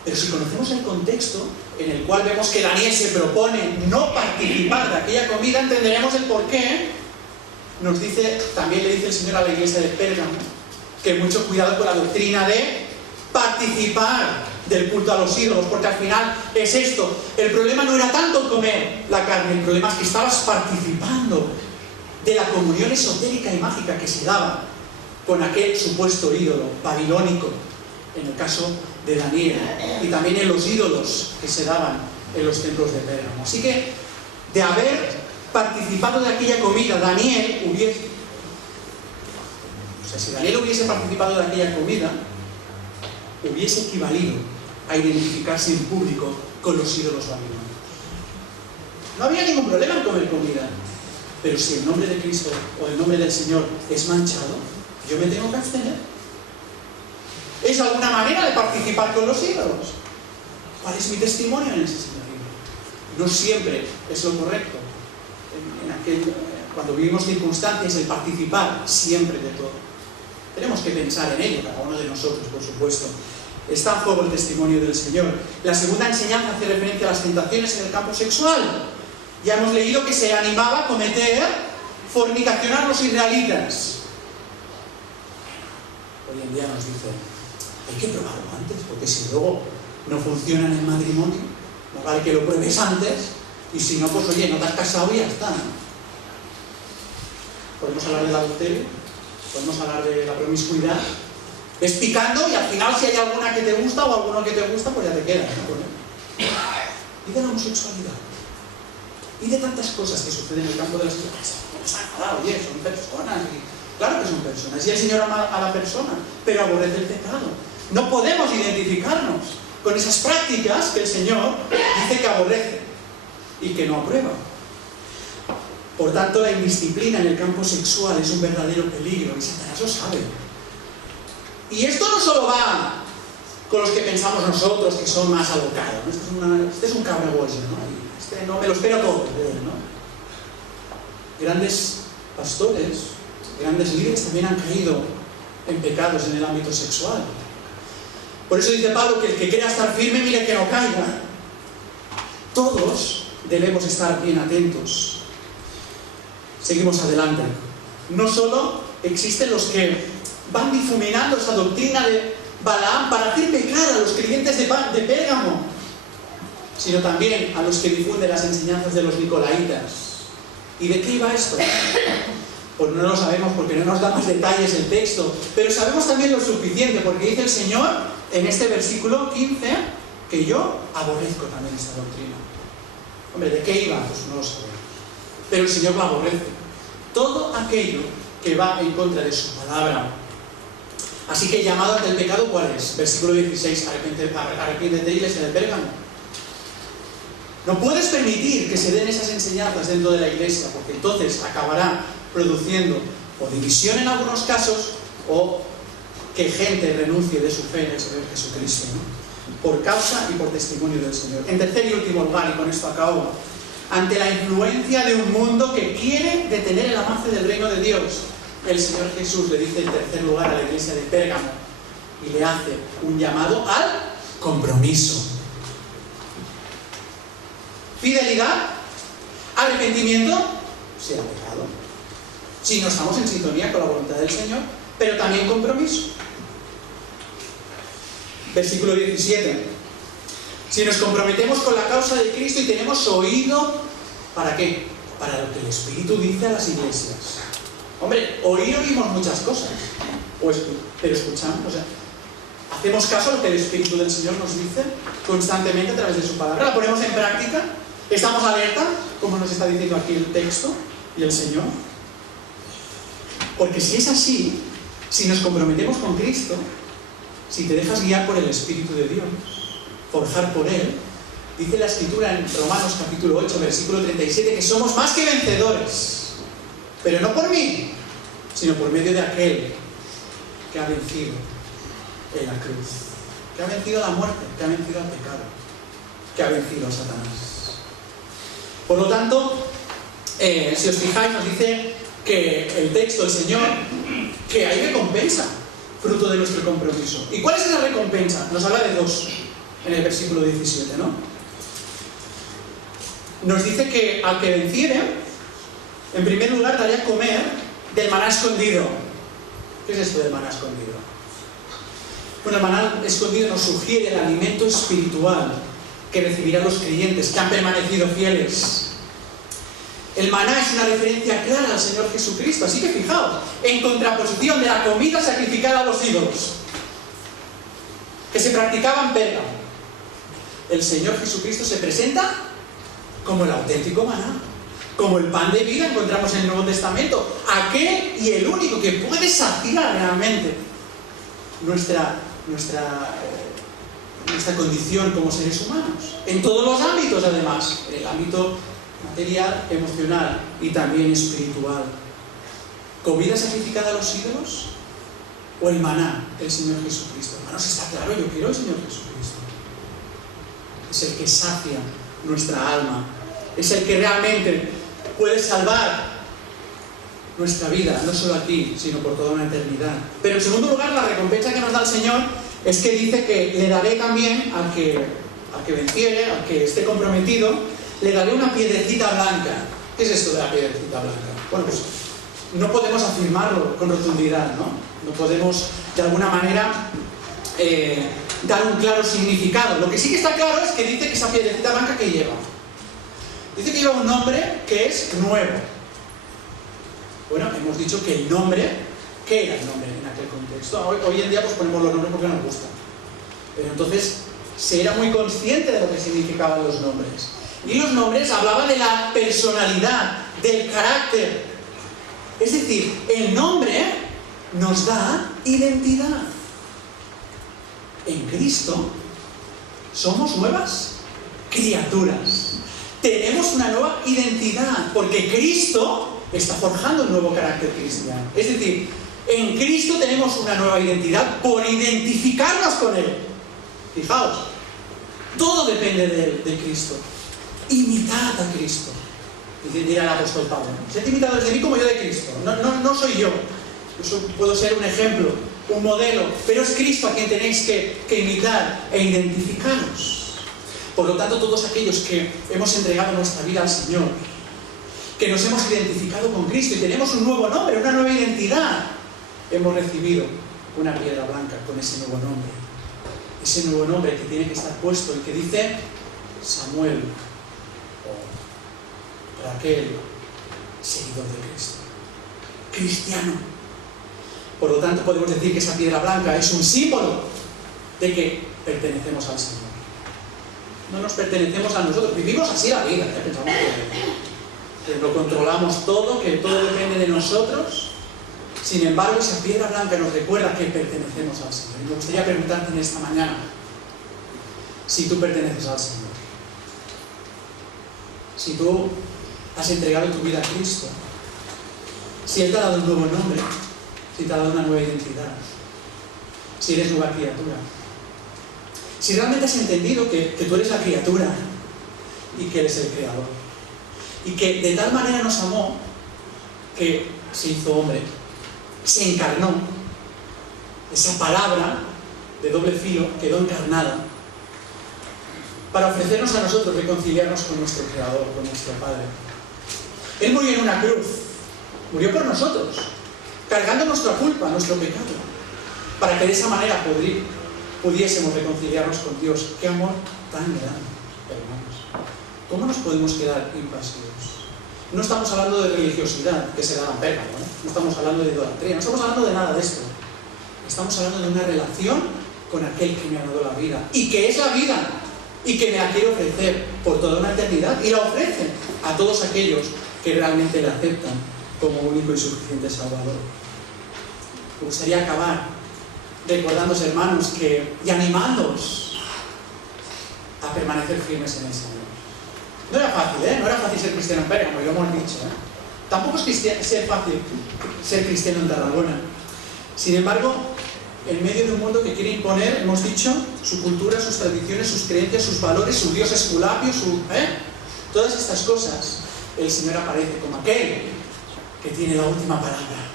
Pero si conocemos el contexto en el cual vemos que Daniel se propone no participar de aquella comida, entenderemos el por qué. También le dice el Señor a la iglesia de Pérgamo que mucho cuidado con la doctrina de participar del culto a los ídolos, porque al final es esto. El problema no era tanto comer la carne, el problema es que estabas participando de la comunión esotérica y mágica que se daba con aquel supuesto ídolo babilónico, en el caso de Daniel, y también en los ídolos que se daban en los templos de Pérgamo. Así que, de haber participado de aquella comida, si Daniel hubiese participado de aquella comida, hubiese equivalido a identificarse en público con los ídolos babilónicos. No había ningún problema en comer comida, pero si el nombre de Cristo o el nombre del Señor es manchado, yo me tengo que abstener. ¿Es alguna manera de participar con los ídolos? ¿Cuál es mi testimonio en ese sentido? No siempre es lo correcto. Cuando vivimos circunstancias, el participar siempre de todo. Tenemos que pensar en ello, cada uno de nosotros, por supuesto. Está en juego el testimonio del Señor. La segunda enseñanza hace referencia a las tentaciones en el campo sexual. Ya hemos leído que se animaba a cometer fornicación a los israelitas. Hoy en día nos dicen, hay que probarlo antes, porque si luego no funciona en el matrimonio, no vale que lo pruebes antes Y si no, pues oye, no te has casado y ya está, ¿no? Podemos hablar del adulterio, podemos hablar de la promiscuidad. Ves picando y al final si hay alguna que te gusta o alguno que te gusta, pues ya te quedas, ¿no? Y de la homosexualidad. Y de tantas cosas que suceden en el campo de las ciudades. Oye, son personas. Y claro que son personas. Y el Señor ama a la persona, pero aborrece el pecado. No podemos identificarnos con esas prácticas que el Señor dice que aborrece y que no aprueba. Por tanto, la indisciplina en el campo sexual es un verdadero peligro y Satanás lo sabe. Y esto no solo va con los que pensamos nosotros que son más alocados, ¿no? Este es un cabra bollo, ¿no? Este no me lo espero todo de él, ¿no? Grandes pastores, grandes líderes también han caído en pecados en el ámbito sexual. Por eso dice Pablo que el que quiera estar firme, mire que no caiga. Todos debemos estar bien atentos. Seguimos adelante. No solo existen los que van difuminando esa doctrina de Balaam para hacer pecar a los creyentes de Pérgamo, sino también a los que difunden las enseñanzas de los nicolaitas. ¿Y de qué iba esto? Pues no lo sabemos porque no nos da más detalles el texto, pero sabemos también lo suficiente porque dice el Señor en este versículo 15 que yo aborrezco también esta doctrina. Hombre, ¿de qué iba? Pues no lo sabemos. Pero el Señor lo aborrece. Todo aquello que va en contra de su palabra. Así que el llamado ante el pecado, ¿cuál es? Versículo 16, arrepiéntete, iglesia de Pérgamo. No puedes permitir que se den esas enseñanzas dentro de la iglesia, porque entonces acabará produciendo o división en algunos casos, o que gente renuncie de su fe en el Señor Jesucristo, ¿no? Por causa y por testimonio del Señor. En tercer y último lugar, y con esto acabo, ante la influencia de un mundo que quiere detener el avance del reino de Dios, el Señor Jesús le dice en tercer lugar a la iglesia de Pérgamo y le hace un llamado al compromiso. Fidelidad, arrepentimiento, sea pecado. Si no estamos en sintonía con la voluntad del Señor, pero también compromiso. Versículo 17. Si nos comprometemos con la causa de Cristo y tenemos oído, ¿para qué? Para lo que el Espíritu dice a las iglesias. Hombre, oímos muchas cosas, pero escuchamos, o sea, hacemos caso a lo que el Espíritu del Señor nos dice constantemente a través de su palabra. La ponemos en práctica, estamos alerta, como nos está diciendo aquí el texto y el Señor. Porque si es así, si nos comprometemos con Cristo, si te dejas guiar por el Espíritu de Dios, forjar por Él, dice la Escritura en Romanos capítulo 8, versículo 37, que somos más que vencedores. Pero no por mí, sino por medio de aquel que ha vencido en la cruz, que ha vencido la muerte, que ha vencido al pecado, que ha vencido a Satanás. Por lo tanto, si os fijáis, nos dice que el texto del Señor, que hay recompensa, fruto de nuestro compromiso. ¿Y cuál es esa recompensa? Nos habla de dos, en el versículo 17, ¿no? Nos dice que al que venciere, en primer lugar, daré a comer del maná escondido. ¿Qué es esto del maná escondido? Bueno, el maná escondido nos sugiere el alimento espiritual que recibirán los creyentes que han permanecido fieles. El maná es una referencia clara al Señor Jesucristo, así que fijaos, en contraposición de la comida sacrificada a los ídolos que se practicaba en Pérgamo, el Señor Jesucristo se presenta como el auténtico maná, como el pan de vida encontramos en el Nuevo Testamento, aquel y el único que puede saciar realmente nuestra condición como seres humanos, en todos los ámbitos además, en el ámbito material, emocional y también espiritual. ¿Comida sacrificada a los ídolos? ¿O el maná, el Señor Jesucristo? Hermanos, está claro, yo quiero el Señor Jesucristo. Es el que sacia nuestra alma, es el que realmente puede salvar nuestra vida, no solo aquí, sino por toda una eternidad. Pero en segundo lugar, la recompensa que nos da el Señor es que dice que le daré también al que venciere, al que esté comprometido, le daré una piedrecita blanca. ¿Qué es esto de la piedrecita blanca? Bueno, pues no podemos afirmarlo con rotundidad, ¿no? No podemos, de alguna manera, dar un claro significado. Lo que sí que está claro es que dice que esa piedrecita blanca que lleva. Dice que lleva un nombre que es nuevo. Bueno, hemos dicho que el nombre, ¿qué era el nombre en aquel contexto? Hoy en día pues ponemos los nombres porque nos gustan. Pero entonces se era muy consciente de lo que significaban los nombres. Y los nombres hablaban de la personalidad, del carácter. Es decir, el nombre nos da identidad. En Cristo somos nuevas criaturas. Tenemos una nueva identidad, porque Cristo está forjando un nuevo carácter cristiano. Es decir, en Cristo tenemos una nueva identidad por identificarnos con Él. Fijaos, todo depende de Cristo. Imitad a Cristo, dirá el apóstol Pablo. Sed imitadores de mí como yo de Cristo. No soy yo. Yo puedo ser un ejemplo, un modelo, pero es Cristo a quien tenéis que imitar e identificaros. Por lo tanto, todos aquellos que hemos entregado nuestra vida al Señor, que nos hemos identificado con Cristo y tenemos un nuevo nombre, una nueva identidad, hemos recibido una piedra blanca con ese nuevo nombre. Ese nuevo nombre que tiene que estar puesto y que dice Samuel o Raquel, seguidor de Cristo. Cristiano. Por lo tanto, podemos decir que esa piedra blanca es un símbolo de que pertenecemos al Señor. No nos pertenecemos a nosotros. Vivimos así la vida. Pensamos que lo controlamos todo, que todo depende de nosotros. Sin embargo, esa piedra blanca nos recuerda que pertenecemos al Señor. Y me gustaría preguntarte en esta mañana si tú perteneces al Señor. Si tú has entregado tu vida a Cristo. Si Él te ha dado un nuevo nombre. Si te ha dado una nueva identidad. Si eres nueva criatura. Si realmente has entendido que tú eres la criatura y que eres el creador. Y que de tal manera nos amó que se hizo hombre. Se encarnó. Esa palabra de doble filo quedó encarnada para ofrecernos a nosotros reconciliarnos con nuestro Creador, con nuestro Padre. Él murió en una cruz, murió por nosotros, cargando nuestra culpa, nuestro pecado, para que de esa manera pudiésemos reconciliarnos con Dios. ¡Qué amor tan grande, hermanos! ¿Cómo nos podemos quedar impasivos? No estamos hablando de religiosidad, que se da en Pérgamo, ¿eh? No estamos hablando de idolatría, no estamos hablando de nada de esto. Estamos hablando de una relación con aquel que me ha dado la vida, y que es la vida, y que me la quiere ofrecer por toda una eternidad, y la ofrece a todos aquellos que realmente le aceptan como único y suficiente Salvador. Me gustaría acabar recordándoos, hermanos, y animándoos a permanecer firmes en el Señor. No era fácil, ¿eh? No era fácil ser cristiano en Pérgamo, como lo hemos dicho, ¿eh? Tampoco es ser fácil ser cristiano en Tarragona. Sin embargo, en medio de un mundo que quiere imponer, hemos dicho, su cultura, sus tradiciones, sus creencias, sus valores, su Dios esculapio, todas estas cosas, el Señor aparece como aquel que tiene la última palabra.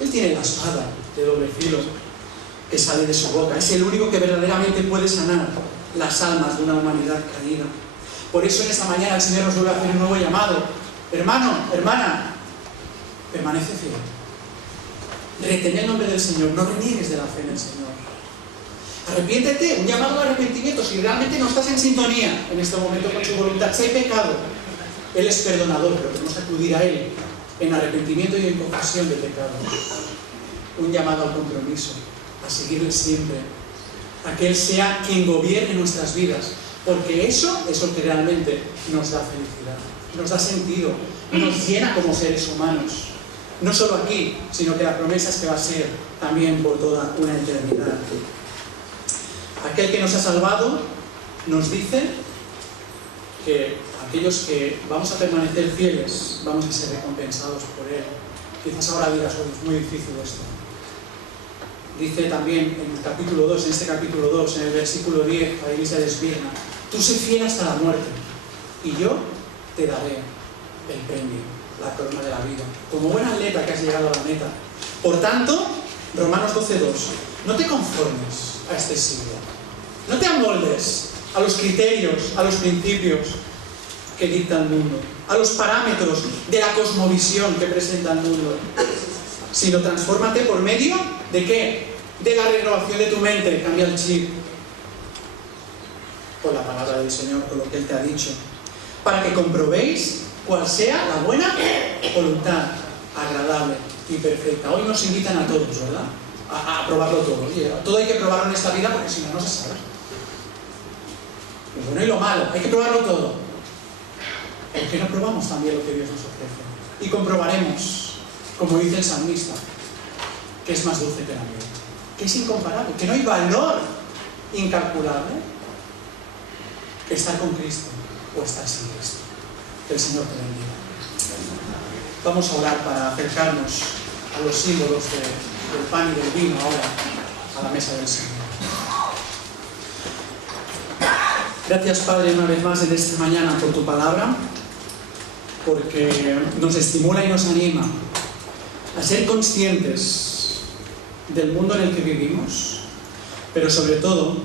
Él tiene la espada de doble filo que sale de su boca. Es el único que verdaderamente puede sanar las almas de una humanidad caída. Por eso en esta mañana el Señor nos vuelve a hacer un nuevo llamado. Hermano, hermana, permanece fiel. Retén el nombre del Señor, no reniegues de la fe en el Señor. Arrepiéntete, un llamado al arrepentimiento. Si realmente no estás en sintonía en este momento con su voluntad, si hay pecado, Él es perdonador, pero tenemos que acudir a Él en arrepentimiento y en confesión de pecado. Un llamado al compromiso, a seguirle siempre, a que Él sea quien gobierne nuestras vidas, porque eso es lo que realmente nos da felicidad, nos da sentido, nos llena como seres humanos. No solo aquí, sino que la promesa es que va a ser también por toda una eternidad. Aquel que nos ha salvado nos dice que aquellos que vamos a permanecer fieles vamos a ser recompensados por Él. Quizás ahora digas, es muy difícil esto. Dice también en el capítulo 2, en este capítulo 2, en el versículo 10, a la iglesia de Esmirna: tú sé fiel hasta la muerte, y yo te daré el premio, la corona de la vida. Como buen atleta que has llegado a la meta. Por tanto, Romanos 12:2, no te conformes a este siglo. No te amoldes a los criterios, a los principios que dicta el mundo, a los parámetros de la cosmovisión que presenta el mundo, sino transfórmate por medio ¿de qué? De la renovación de tu mente. Cambia el chip con la palabra del Señor, con lo que Él te ha dicho. para que comprobéis cuál sea la buena voluntad, agradable y perfecta. Hoy nos invitan a todos, ¿verdad? A probarlo todo. Oye, todo hay que probarlo en esta vida porque si no, no se sabe. Lo bueno y lo malo, hay que probarlo todo. ¿Por qué no probamos también lo que Dios nos ofrece? Y comprobaremos, como dice el salmista, que es más dulce que la miel, que es incomparable, que no hay valor incalculable estar con Cristo o estar sin Cristo. Que el Señor te bendiga. Vamos a orar para acercarnos a los símbolos del pan y del vino ahora a la mesa del Señor. Gracias, Padre, una vez más en esta mañana por tu palabra, porque nos estimula y nos anima a ser conscientes del mundo en el que vivimos, pero sobre todo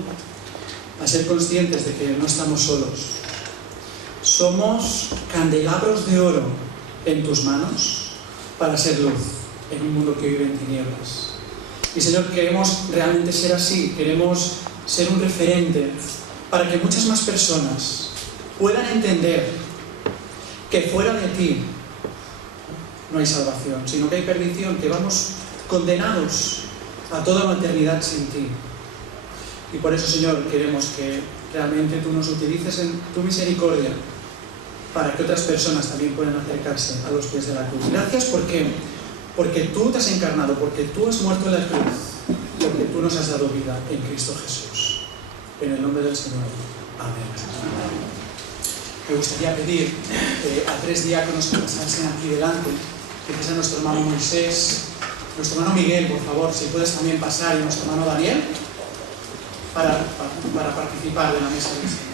a ser conscientes de que no estamos solos. Somos candelabros de oro en tus manos para ser luz en un mundo que vive en tinieblas. Y Señor, queremos realmente ser así, queremos ser un referente para que muchas más personas puedan entender que fuera de ti no hay salvación, sino que hay perdición, que vamos condenados a toda una eternidad sin ti. Y por eso, Señor, queremos que realmente tú nos utilices en tu misericordia para que otras personas también puedan acercarse a los pies de la cruz. Gracias porque tú te has encarnado, porque tú has muerto en la cruz, porque tú nos has dado vida en Cristo Jesús. En el nombre del Señor. Amén. Me gustaría pedir a 3 diáconos que pasasen aquí delante, que es a nuestro hermano Moisés, nuestro hermano Miguel, por favor, si puedes también pasar, y nuestro hermano Daniel, para participar de la mesa del Señor.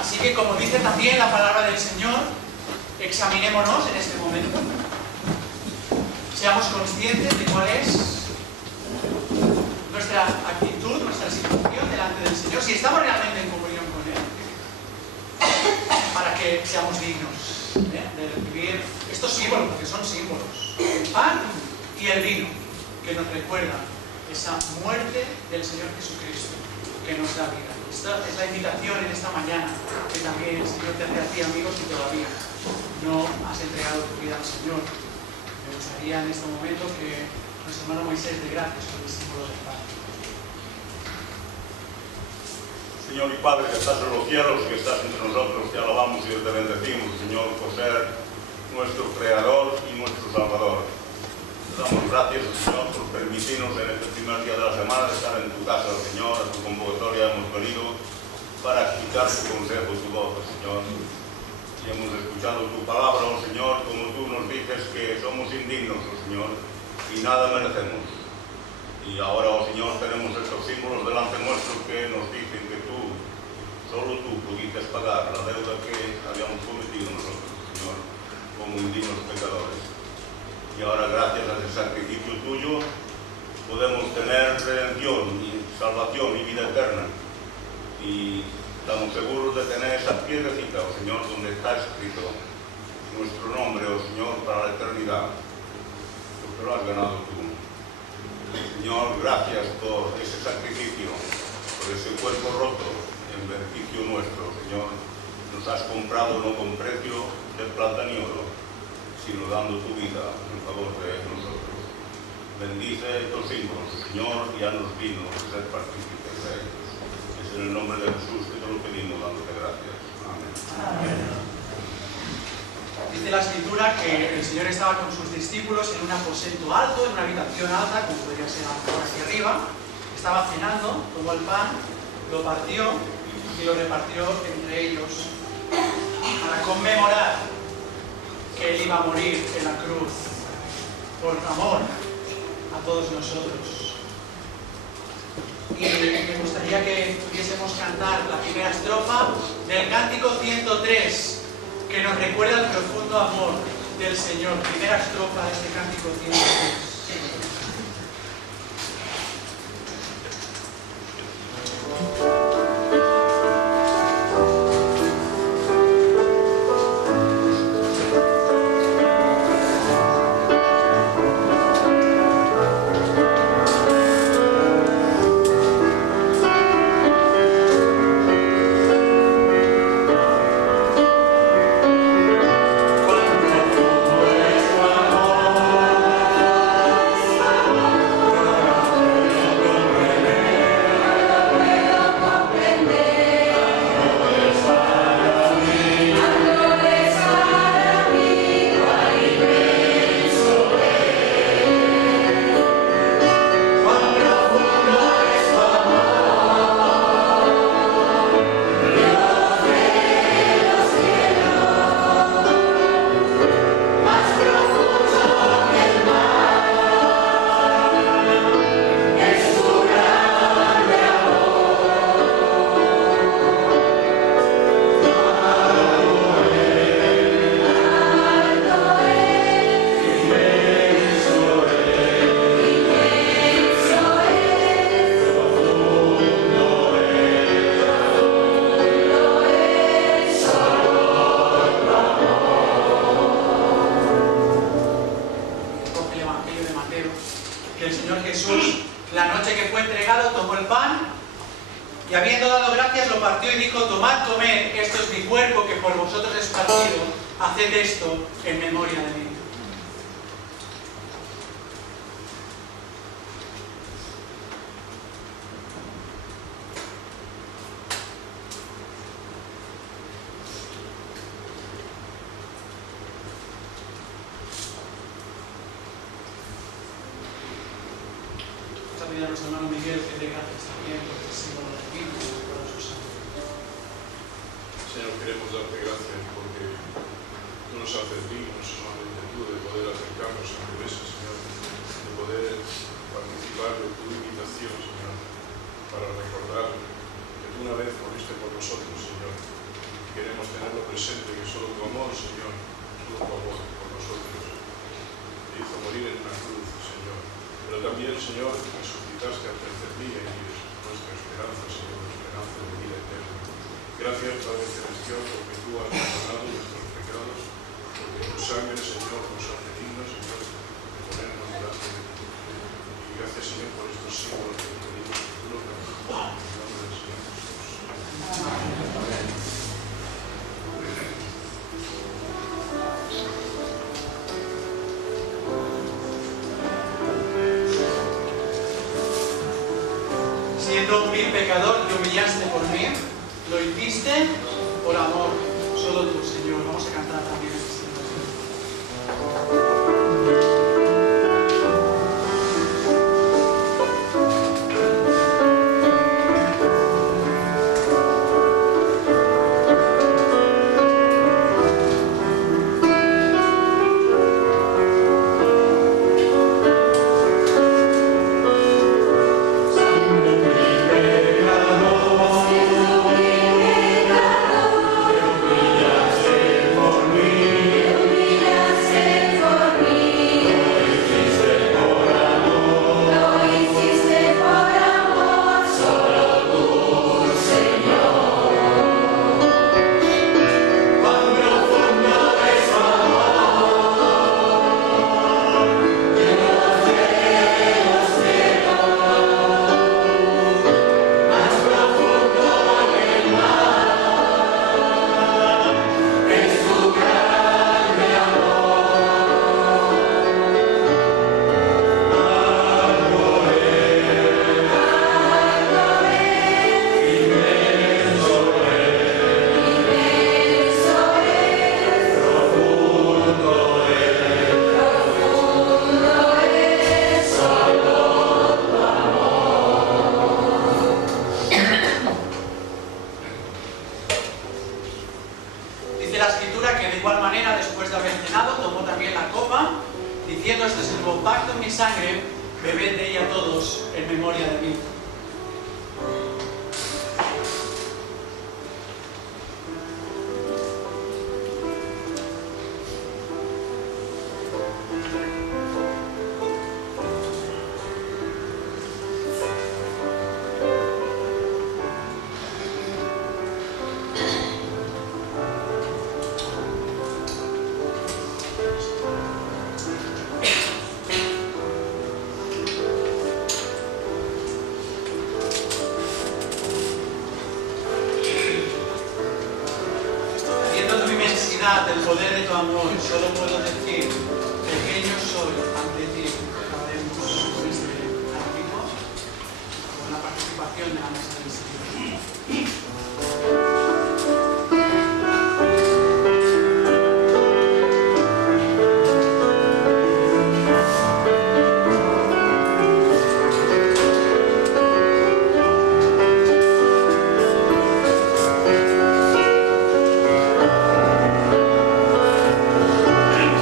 Así que, como dice también la palabra del Señor, examinémonos en este momento. Seamos conscientes de cuál es nuestra actitud, nuestra situación delante del Señor, si estamos realmente en comunión con Él, para que seamos dignos de recibir estos símbolos, porque son símbolos, el pan y el vino, que nos recuerdan esa muerte del Señor Jesucristo, que nos da vida. Esta es la invitación en esta mañana, que también el Señor te hace a ti, amigos, si todavía no has entregado tu vida al Señor. Me gustaría en este momento que nuestro hermano Moisés dé gracias por el símbolo del pan. Señor y Padre, que estás en los cielos, que estás entre nosotros, te alabamos y te bendecimos, Señor, por ser nuestro Creador y nuestro Salvador. Te damos gracias, Señor, por permitirnos en este primer día de la semana estar en tu casa, Señor, a tu convocatoria hemos venido para escuchar tu consejo, tu voz, Señor. Y hemos escuchado tu palabra, oh Señor, como tú nos dices que somos indignos, oh Señor, y nada merecemos. Y ahora, oh Señor, tenemos estos símbolos delante nuestro que nos dicen que tú, solo tú, pudiste pagar la deuda que habíamos cometido nosotros, Señor, como indignos pecadores. Y ahora, gracias a ese sacrificio tuyo, podemos tener redención y salvación y vida eterna. Y estamos seguros de tener esa piedrecita, oh Señor, donde está escrito nuestro nombre, oh Señor, para la eternidad, porque lo has ganado tú. Señor, gracias por ese sacrificio, por ese cuerpo roto en beneficio nuestro, Señor. Nos has comprado no con precio de plata ni oro, sino dando tu vida en favor de nosotros. Bendice estos símbolos, Señor, y haznos dignos de ser partícipes de ellos. Es en el nombre de Jesús que te lo pedimos, dándote gracias. Amén. Amén. Dice la Escritura que el Señor estaba con sus discípulos en un aposento alto, en una habitación alta, como podría ser ahora aquí arriba. Estaba cenando, tomó el pan, lo partió y lo repartió entre ellos para conmemorar que Él iba a morir en la cruz por amor a todos nosotros. Y me gustaría que pudiésemos cantar la primera estrofa del Cántico 103, que nos recuerda el profundo amor del Señor. Primera estrofa de este Cántico 103. que el Señor Jesús, la noche que fue entregado, tomó el pan y habiendo dado gracias lo partió y dijo: tomad, comed, esto es mi cuerpo que por vosotros es partido, haced esto en memoria de mí. A nuestro hermano Miguel que dé gracias también por este símbolo de vida y por su sangre. Señor, queremos darte gracias porque tú nos haces dignos solamente tú de poder acercarnos a tu mesa, Señor, de poder participar de tu invitación, Señor, para recordar que tú una vez moriste por nosotros, Señor. Queremos tenerlo presente, que solo tu amor, Señor, solo tu amor por nosotros te hizo morir en una cruz, Señor. Pero también, Señor, resucitaste al tercer día y es nuestra esperanza, Señor, la esperanza de vida eterna. Gracias, Padre Celestial, porque tú has perdonado nuestros pecados, porque tu sangre, Señor, nos hace dignos, Señor, de ponernos delante de ti. Y gracias, Señor, por estos símbolos que pedimos que tú los bendigas en el nombre del Señor Jesús. Amén. Siendo un vil pecador, te humillaste por mí, lo hiciste por amor, solo tú, Señor. Vamos a cantar también este del poder de tu amor, solo puedo decir, pequeño soy ante ti. Acabaremos con este cántico, con la participación de la mesa del Señor. Thank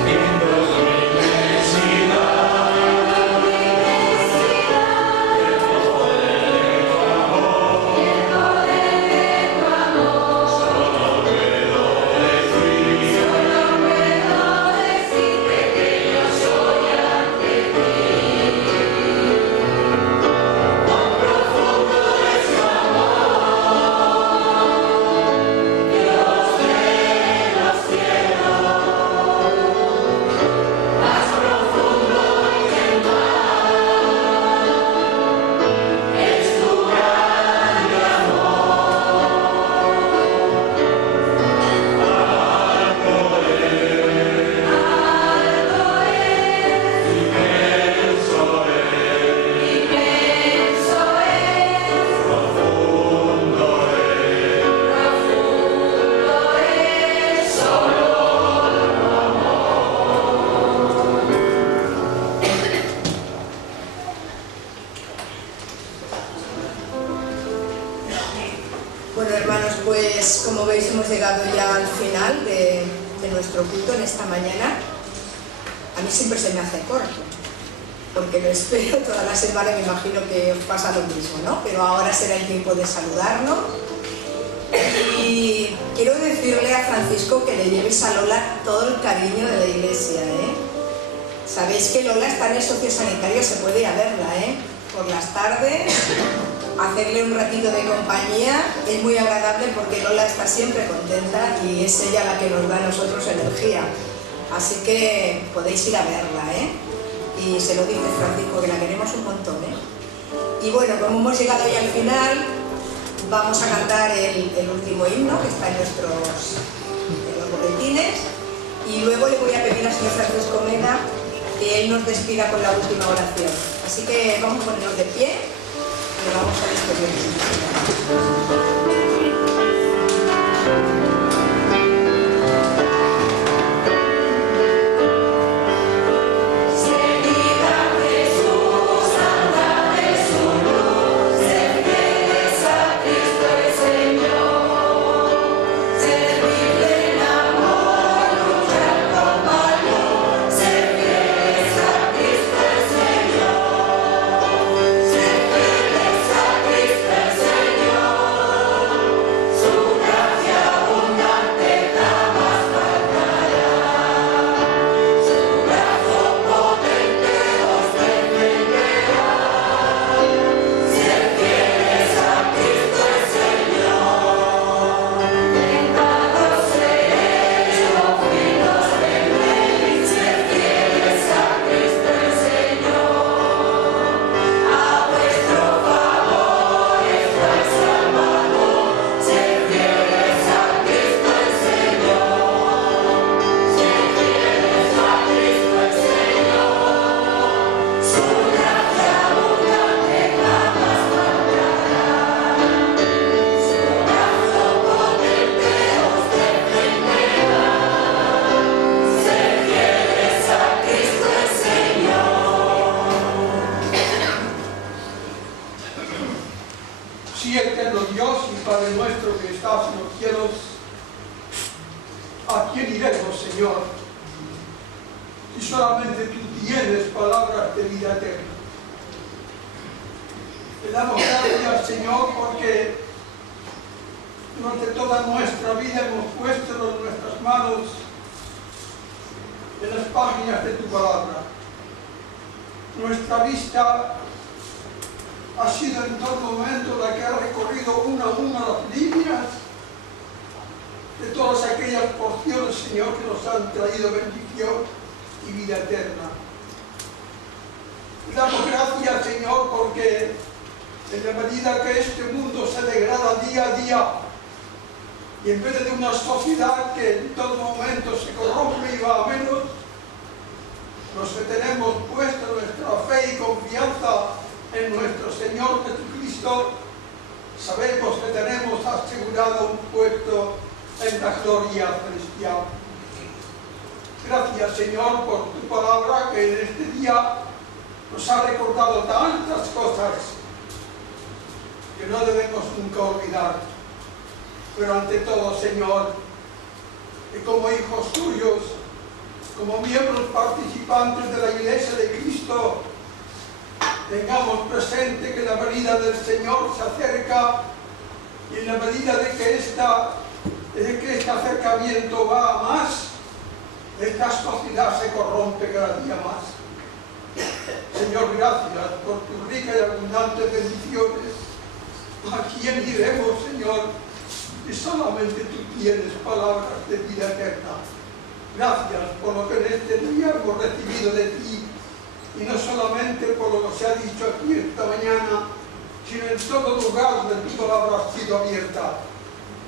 Pues como veis hemos llegado ya al final de nuestro culto en esta mañana. A mí siempre se me hace corto, porque lo espero toda la semana y me imagino que os pasa lo mismo, ¿no? Pero ahora será el tiempo de saludarnos. Y quiero decirle a Francisco que le lleves a Lola todo el cariño de la iglesia, ¿eh? Sabéis que Lola está en el sociosanitario, se puede ir a verla, ¿eh? Por las tardes, hacerle un ratito de compañía, es muy agradable porque Lola está siempre contenta y es ella la que nos da a nosotros energía. Así que podéis ir a verla, ¿eh? Y se lo dice Francisco, que la queremos un montón, ¿eh? Y bueno, como hemos llegado ya al final, vamos a cantar el último himno que está en los boletines, y luego le voy a pedir al señor Francisco Mena que él nos despida con la última oración. Así que vamos a ponernos de pie y vamos a despedirnos.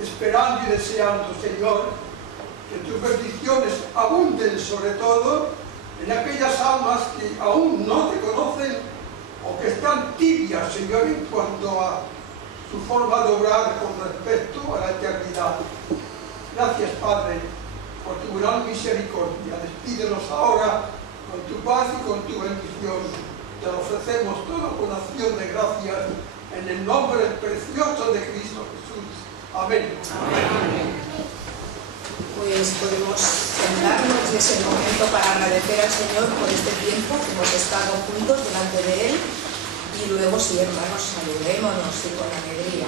Esperando y deseando, Señor, que tus bendiciones abunden sobre todo en aquellas almas que aún no te conocen o que están tibias, Señor, en cuanto a su forma de obrar con respecto a la eternidad. Gracias, Padre, por tu gran misericordia. Despídenos ahora con tu paz y con tu bendición. Te lo ofrecemos todo con acción de gracias en el nombre precioso de Cristo Jesús. Amén. Pues podemos sentarnos y es el momento para agradecer al Señor por este tiempo que hemos estado juntos delante de Él y luego, sí, hermanos, saludémonos y con alegría.